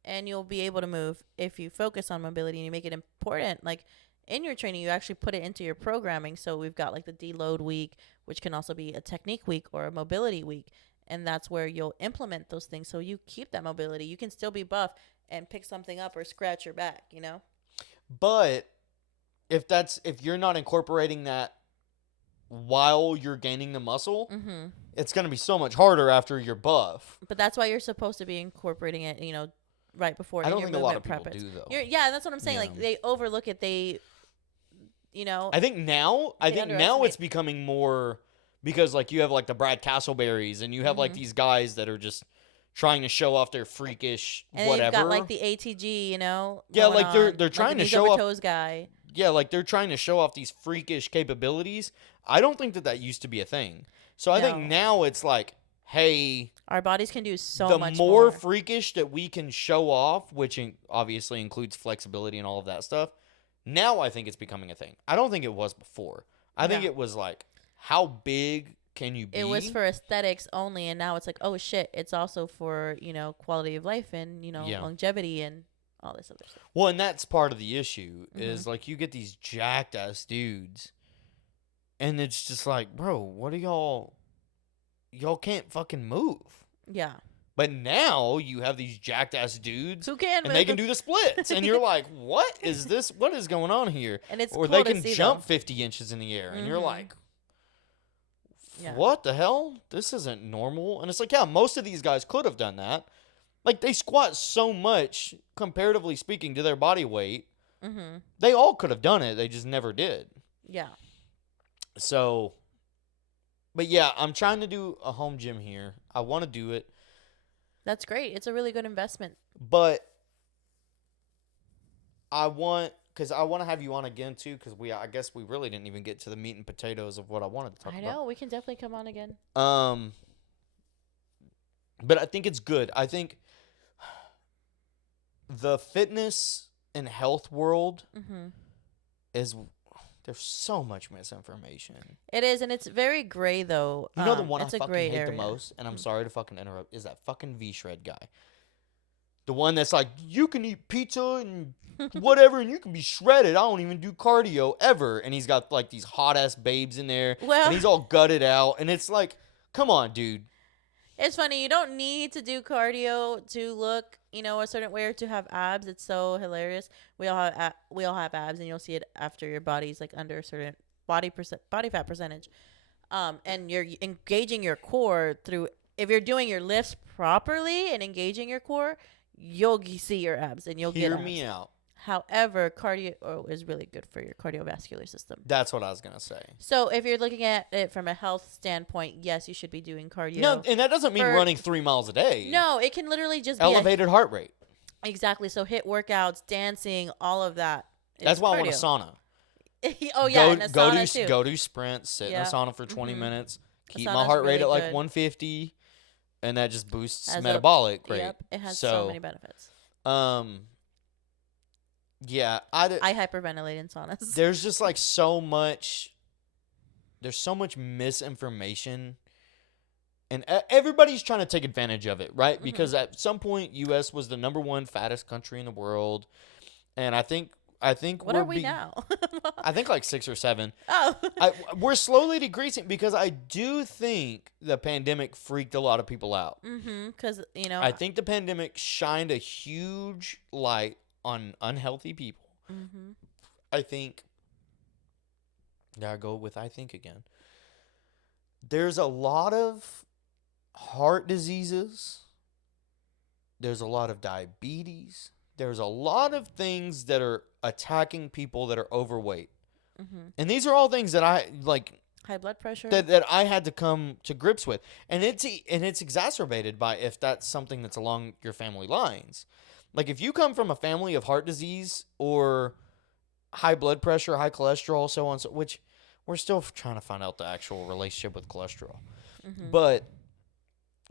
and you'll be able to move if you focus on mobility and you make it important. Like in your training, you actually put it into your programming. So we've got like the deload week, which can also be a technique week or a mobility week. And that's where you'll implement those things. So you keep that mobility. You can still be buff and pick something up or scratch your back, you know? But if you're not incorporating that while you're gaining the muscle, it's going to be so much harder after you're buff. But that's why you're supposed to be incorporating it, you know, right before. I don't think a lot of people do, though. Yeah, that's what I'm saying. Yeah. Like, they overlook it. They, you know. I think now it's becoming more, because, like, you have, like, the Brad Castleberries, and you have, like, these guys that are just trying to show off their freakish and whatever. And you've got, like, the ATG, you know. Yeah, like, they're trying to show off. Toes guy. Yeah, like, they're trying to show off these freakish capabilities. I don't think that used to be a thing. So I think now it's like, hey, our bodies can do so much more. The more freakish that we can show off, which obviously includes flexibility and all of that stuff, now I think it's becoming a thing. I don't think it was before. I think it was like, how big can you be? It was for aesthetics only, and now it's like, oh shit, it's also for, you know, quality of life and, you know, longevity and all this other stuff. Well, and that's part of the issue is, like, you get these jacked ass dudes, and it's just like, bro, what are y'all can't fucking move. Yeah. But now you have these jacked ass dudes who can, and they can do the splits, and you're like, what is this? What is going on here? And it's or cool they can to see jump them. 50 inches in the air, and you're like, yeah. What the hell? This isn't normal. And it's like, yeah, most of these guys could have done that. Like, they squat so much, comparatively speaking, to their body weight. They all could have done it. They just never did. Yeah. So, but yeah, I'm trying to do a home gym here. I want to do it. That's great. It's a really good investment. But because I want to have you on again, too, because I guess we really didn't even get to the meat and potatoes of what I wanted to talk about. I know. We can definitely come on again. But I think it's good. I think the fitness and health world is... There's so much misinformation. It is, and it's very gray, though. You know the one I fucking hate area. the most, and I'm sorry to fucking interrupt, is that fucking V-Shred guy. The one that's like, you can eat pizza and whatever, and you can be shredded. I don't even do cardio ever. And he's got, like, these hot-ass babes in there, and he's all gutted out. And it's like, come on, dude. It's funny. You don't need to do cardio to look, you know, a certain way or to have abs. It's so hilarious. We all have abs, and you'll see it after your body's like under a certain body fat percentage. And you're engaging your core through. If you're doing your lifts properly and engaging your core, you'll see your abs and you'll get abs. Hear me out. However, cardio is really good for your cardiovascular system. That's what I was going to say. So if you're looking at it from a health standpoint, yes, you should be doing cardio. No, and that doesn't mean running 3 miles a day. No, it can literally just be elevated heart rate. Exactly. So HIIT workouts, dancing, all of that. That's why I want a sauna. Oh, yeah, and a sauna too. Go do sprints, sit in a sauna for 20 minutes, keep my heart rate really at like good. 150, and that just boosts metabolic rate. Yep, it has so many benefits. Yeah, I hyperventilate in saunas. There's just like so much misinformation, and everybody's trying to take advantage of it, right? Because at some point, U.S. was the #1 fattest country in the world, and I think what are we now? I think like 6 or 7. Oh, we're slowly decreasing because I do think the pandemic freaked a lot of people out. Because I think the pandemic shined a huge light on unhealthy people. I think. There I go with I think again. There's a lot of heart diseases. There's a lot of diabetes. There's a lot of things that are attacking people that are overweight. And these are all things that I like. High blood pressure. That I had to come to grips with. And it's exacerbated by if that's something that's along your family lines. Like, if you come from a family of heart disease or high blood pressure, high cholesterol, so on, which we're still trying to find out the actual relationship with cholesterol. But,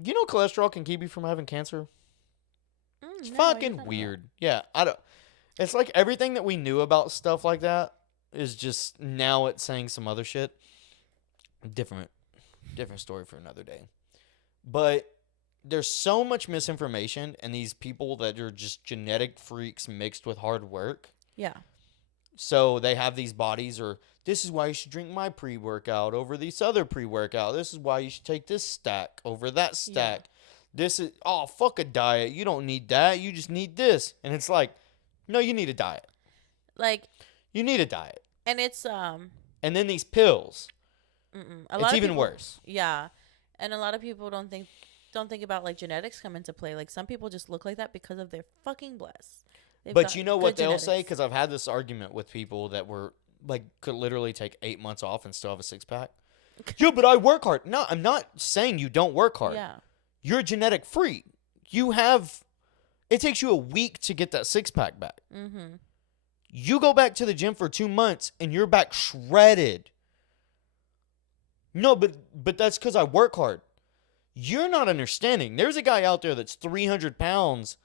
you know, cholesterol can keep you from having cancer? It's fucking weird. Yeah, it's like everything that we knew about stuff like that is just, now it's saying some other shit. Different story for another day. But there's so much misinformation and these people that are just genetic freaks mixed with hard work. Yeah. So they have these bodies, or this is why you should drink my pre-workout over this other pre-workout. This is why you should take this stack over that stack. Yeah. This is, oh, fuck a diet. You don't need that. You just need this. And it's like, no, you need a diet. Like, you need a diet. And it's and then these pills. It's even worse. Yeah. And a lot of people don't think about like genetics come into play. Like some people just look like that because of their fucking blessed. But you know what they'll say? Because I've had this argument with people that were like could literally take 8 months off and still have a six pack. Yeah, but I work hard. No, I'm not saying you don't work hard. Yeah. You're a genetic freak. You have. It takes you a week to get that six pack back. Mm-hmm. You go back to the gym for 2 months and you're back shredded. No, but that's because I work hard. You're not understanding. There's a guy out there that's 300 pounds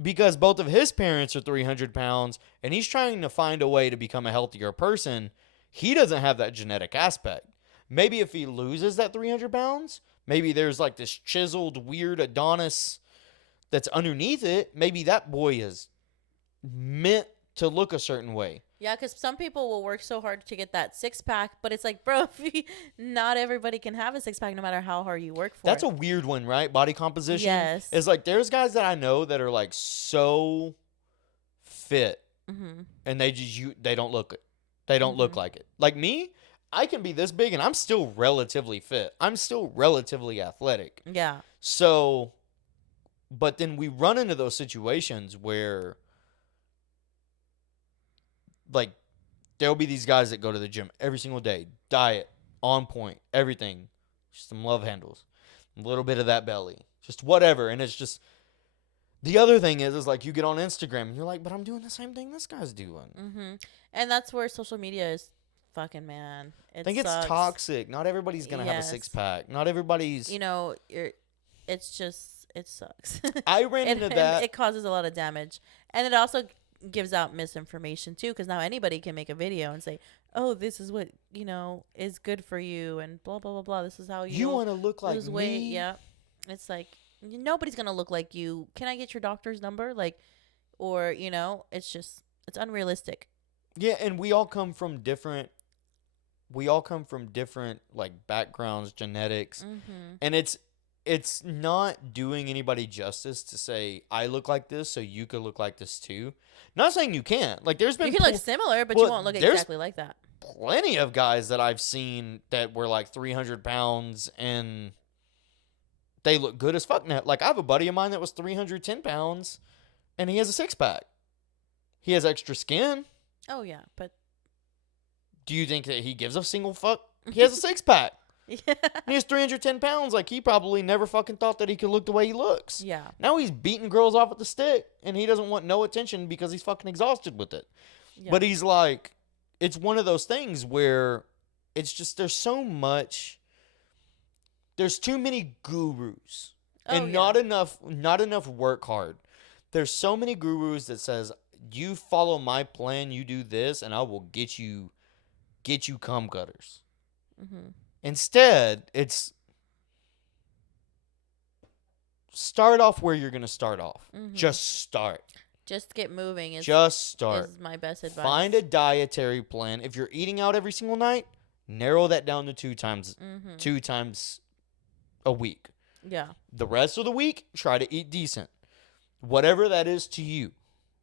because both of his parents are 300 pounds and he's trying to find a way to become a healthier person. He doesn't have that genetic aspect. Maybe if he loses that 300 pounds, maybe there's like this chiseled, weird Adonis that's underneath it. Maybe that boy is meant to look a certain way. Yeah, because some people will work so hard to get that six-pack, but it's like, bro, not everybody can have a six-pack no matter how hard you work for That's it. a weird one, right? Body composition. Yes. It's like there's guys that I know that are like so fit, and they don't look it. They don't look like it. Like me, I can be this big and I'm still relatively fit. I'm still relatively athletic. Yeah. So, but then we run into those situations where like there'll be these guys that go to the gym every single day, diet, on point, everything, just some love handles, a little bit of that belly, just whatever. And it's just, the other thing is like you get on Instagram and you're like, but I'm doing the same thing this guy's doing. And that's where social media is fucking, man. I think it's toxic. Not everybody's going to have a six pack. Not everybody's, it's just, it sucks. I ran into that. It causes a lot of damage. And it also gives out misinformation too, because now anybody can make a video and say, oh, this is what is good for you and blah blah blah blah, this is how you want to look like me. Weight. Yeah, it's like nobody's gonna look like you. Can I get your doctor's number? Like, or it's just, it's unrealistic. Yeah, and we all come from different like backgrounds, genetics, and it's not doing anybody justice to say I look like this so you could look like this too. Not saying you can't. Like there's been you can look similar, but you won't look exactly like that. Plenty of guys that I've seen that were like 300 pounds and they look good as fuck now. Like I have a buddy of mine that was 310 pounds and he has a six pack. He has extra skin. Oh yeah, but do you think that he gives a single fuck? He has a six pack. Yeah. He has 310 pounds. Like, he probably never fucking thought that he could look the way he looks. Yeah. Now he's beating girls off with the stick, and he doesn't want no attention because he's fucking exhausted with it. Yeah. But he's like, it's one of those things where it's just, there's so much, there's too many gurus. And not enough work hard. There's so many gurus that says, you follow my plan, you do this, and I will get you cum gutters. Instead, it's start off where you're going to start off. Just start. Just get moving. Just start. Is my best advice. Find a dietary plan. If you're eating out every single night, narrow that down to 2 times a week. Yeah. The rest of the week, try to eat decent. Whatever that is to you.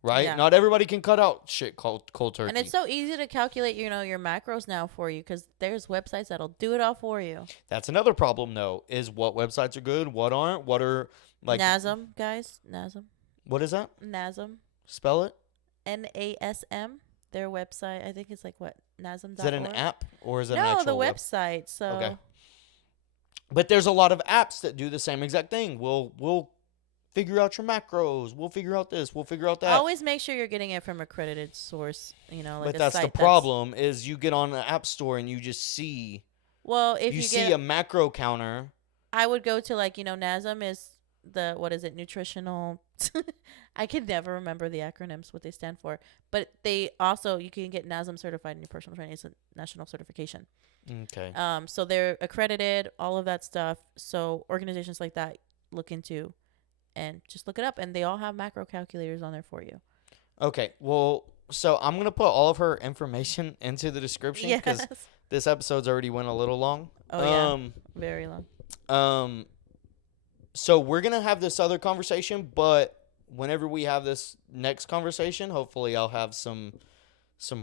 Right? Yeah. Not everybody can cut out shit cold turkey. And it's so easy to calculate, your macros now for you because there's websites that'll do it all for you. That's another problem, though, is what websites are good, what aren't, what are, like... NASM, guys. NASM. What is that? NASM. Spell it? NASM. Their website, I think it's like, what, NASM.org? Is it an app, or is it an actual actual website, so... Okay. But there's a lot of apps that do the same exact thing. We'll figure out your macros. We'll figure out this. We'll figure out that. Always make sure you're getting it from accredited source. Like but that's the problem is you get on an app store and you just see. Well, if you see a macro counter. I would go to NASM is the, what is it, nutritional. I can never remember the acronyms, what they stand for. But they also, you can get NASM certified in your personal training. It's a national certification. Okay. So they're accredited, all of that stuff. So organizations like that, look into and just look it up. And they all have macro calculators on there for you. Okay, well, so I'm gonna put all of her information into the description because Yes. this episode's already went a little long. Oh, yeah. Very long. So we're gonna have this other conversation, but whenever we have this next conversation, hopefully I'll have some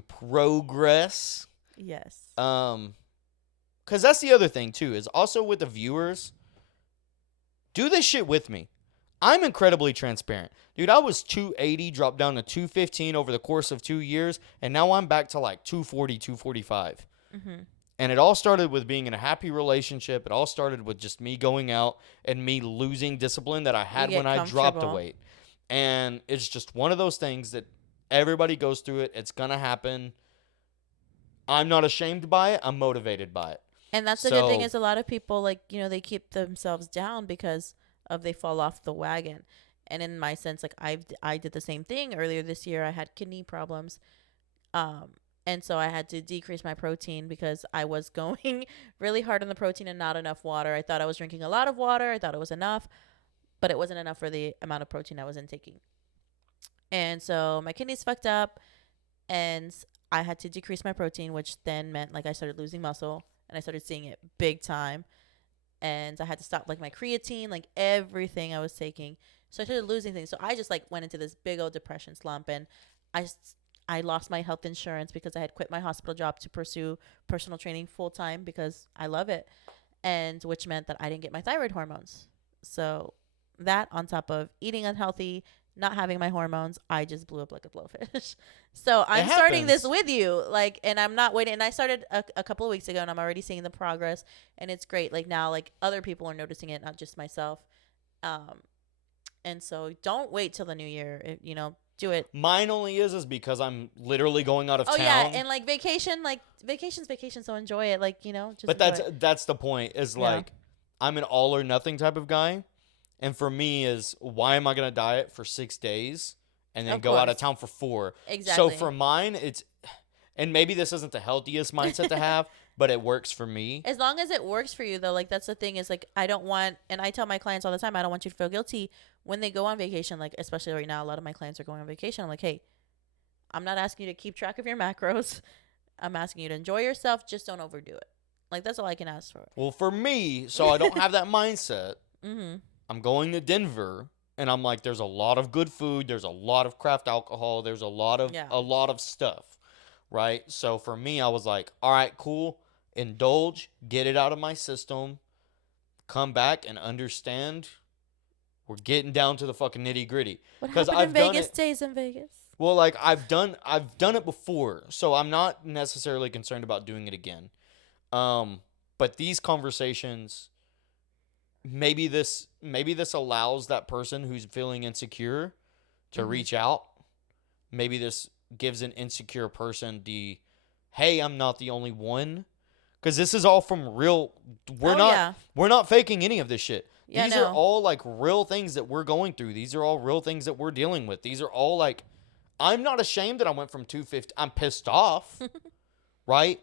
progress. Yes. Because that's the other thing too, is also with the viewers, do this shit with me. I'm incredibly transparent. Dude, I was 280, dropped down to 215 over the course of 2 years, and now I'm back to like 240, 245. Mm-hmm. And it all started with being in a happy relationship. It all started with just me going out and me losing discipline that I had when I dropped the weight. And it's just one of those things that everybody goes through it. It's going to happen. I'm not ashamed by it. I'm motivated by it. And that's the good thing is a lot of people, like, you know, they keep themselves down because of they fall off the wagon. And in my sense, like, I did the same thing earlier this year. I had kidney problems. And so I had to decrease my protein because I was going really hard on the protein and not enough water. I thought I was drinking a lot of water. I thought it was enough, but it wasn't enough for the amount of protein I was intaking. And so my kidneys fucked up and I had to decrease my protein, which then meant like I started losing muscle and I started seeing it big time. And I had to stop like my creatine, like everything I was taking. So I started losing things. So I just like went into this big old depression slump and I lost my health insurance because I had quit my hospital job to pursue personal training full time because I love it. And which meant that I didn't get my thyroid hormones. So that on top of eating unhealthy, not having my hormones, I just blew up like a blowfish. So I'm starting this with you. Like, and I'm not waiting. And I started a couple of weeks ago and I'm already seeing the progress and it's great. Like now, like other people are noticing it, not just myself. And so don't wait till the new year, you know, do it. Mine only is because I'm literally going out of town. Oh yeah, and like vacation's vacation, so enjoy it. Like, you know, just. But that's the point. Is like, I'm an all or nothing type of guy, and for me is why am I gonna diet for 6 days and then go out of town for 4? Exactly. So for mine, it's, and maybe this isn't the healthiest mindset to have, but it works for me. As long as it works for you, though, like that's the thing is like I don't want, and I tell my clients all the time, I don't want you to feel guilty when they go on vacation. Like especially right now, a lot of my clients are going on vacation. I'm like, hey, I'm not asking you to keep track of your macros. I'm asking you to enjoy yourself. Just don't overdo it. Like that's all I can ask for. Well, for me, so I don't have that mindset. Mm-hmm. I'm going to Denver, and I'm like, there's a lot of good food. There's a lot of craft alcohol. There's a lot of stuff, right? So for me, I was like, all right, cool. Indulge, get it out of my system, come back and understand we're getting down to the fucking nitty gritty. What happened in Vegas stays in Vegas. Well, like I've done it before, so I'm not necessarily concerned about doing it again. But these conversations, maybe this allows that person who's feeling insecure to reach out. Maybe this gives an insecure person the, hey, I'm not the only one. Because this is all from real. We're not faking any of this shit. Yeah, These are all like real things that we're going through. These are all real things that we're dealing with. These are all like, I'm not ashamed that I went from 250. I'm pissed off, right?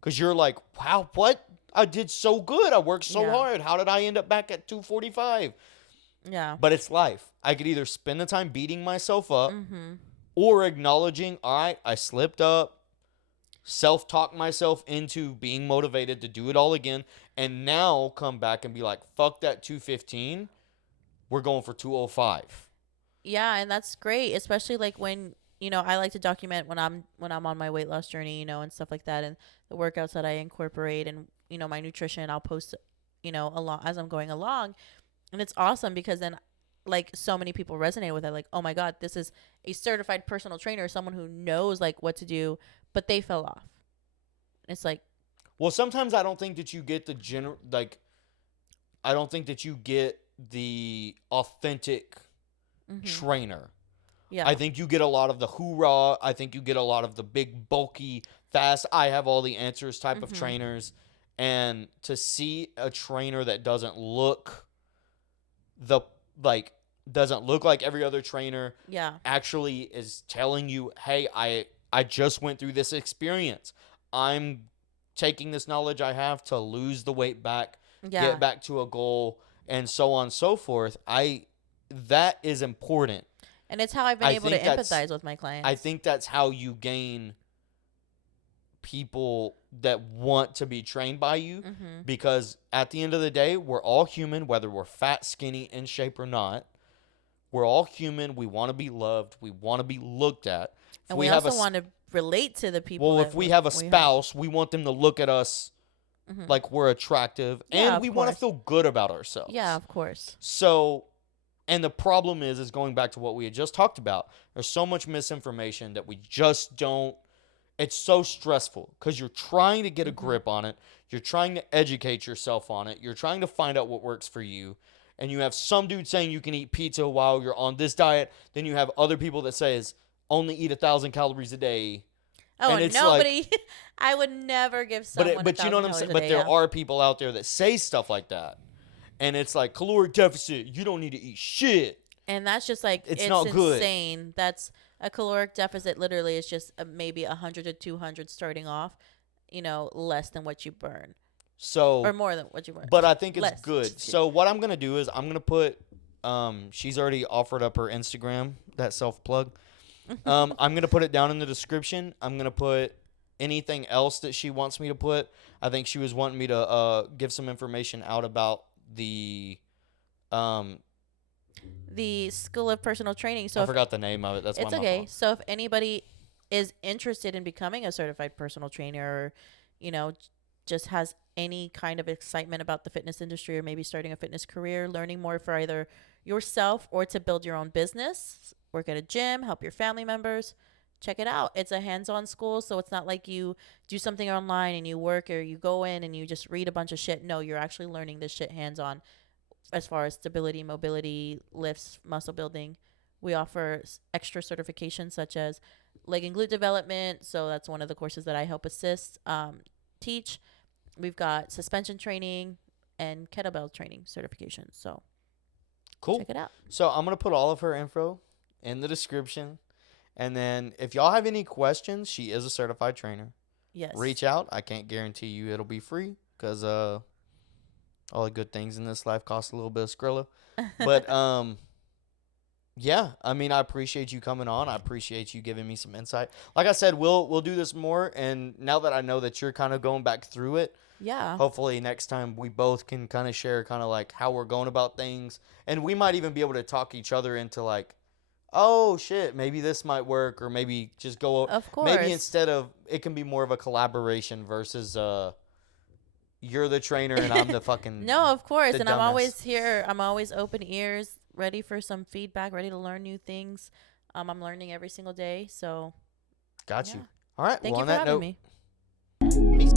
Because you're like, wow, what? I did so good. I worked so hard. How did I end up back at 245? Yeah. But it's life. I could either spend the time beating myself up or acknowledging, all right, I slipped up. Self-talk myself into being motivated to do it all again, and now come back and be like, fuck that 215, we're going for 205. Yeah, and that's great, especially like when, you know, I like to document when I'm on my weight loss journey, you know, and stuff like that, and the workouts that I incorporate, and, you know, my nutrition. I'll post, you know, along as I'm going along, and it's awesome because then like so many people resonate with it, like, oh my god, this is a certified personal trainer, someone who knows like what to do, but they fell off. It's like, well, sometimes I don't think that you get I don't think that you get the authentic trainer. Yeah. I think you get a lot of the hoorah. I think you get a lot of the big, bulky, fast, I have all the answers type of trainers. And to see a trainer that doesn't look like every other trainer, actually is telling you, hey, I just went through this experience. I'm taking this knowledge I have to lose the weight back, get back to a goal, and so on and so forth. That is important. And it's how I've been able to empathize with my clients. I think that's how you gain people that want to be trained by you, because at the end of the day, we're all human, whether we're fat, skinny, in shape or not. We're all human. We want to be loved. We want to be looked at. And we also want to relate to the people. Well, if we have a spouse, we want them to look at us like we're attractive, and we want to feel good about ourselves. Yeah, of course. So, and the problem is going back to what we had just talked about. There's so much misinformation that we just don't. It's so stressful because you're trying to get a grip on it. You're trying to educate yourself on it. You're trying to find out what works for you. And you have some dude saying you can eat pizza while you're on this diet. Then you have other people that says only eat 1,000 calories a day. Oh, and nobody. I would never give someone. But you know what I'm saying. But there are people out there that say stuff like that, and it's like caloric deficit. You don't need to eat shit. And that's just like it's not insane. Good. That's a caloric deficit. Literally, is just maybe 100 to 200 starting off. Less than what you burn. So or more than what you burn. But I think it's good. So what I'm gonna do is I'm gonna put. She's already offered up her Instagram. That self plug. I'm going to put it down in the description. I'm going to put anything else that she wants me to put. I think she was wanting me to give some information out about the School of Personal Training. So I forgot the name of it. That's it's okay. So if anybody is interested in becoming a certified personal trainer, or just has any kind of excitement about the fitness industry, or maybe starting a fitness career, learning more for either yourself or to build your own business, work at a gym, help your family members, check it out. It's a hands-on school, so it's not like you do something online and you work, or you go in and you just read a bunch of shit. No, you're actually learning this shit hands-on as far as stability, mobility, lifts, muscle building. We offer extra certifications such as leg and glute development, so that's one of the courses that I help assist, teach. We've got suspension training and kettlebell training certifications, so cool. Check it out. So I'm going to put all of her info in the description. And then if y'all have any questions, she is a certified trainer. Yes. Reach out. I can't guarantee you it'll be free because all the good things in this life cost a little bit of Skrilla. But yeah, I mean, I appreciate you coming on. I appreciate you giving me some insight. Like I said, we'll do this more. And now that I know that you're kind of going back through it, yeah, hopefully next time we both can kind of share kind of like how we're going about things. And we might even be able to talk each other into like, oh shit, maybe this might work, or maybe just go. Of course. Maybe instead of, it can be more of a collaboration versus you're the trainer and I'm the fucking. No, of course. And dumbest. I'm always here. I'm always open ears, ready for some feedback, ready to learn new things. I'm learning every single day. So. Got you. All right. Thank you on for that having note, me. Peace.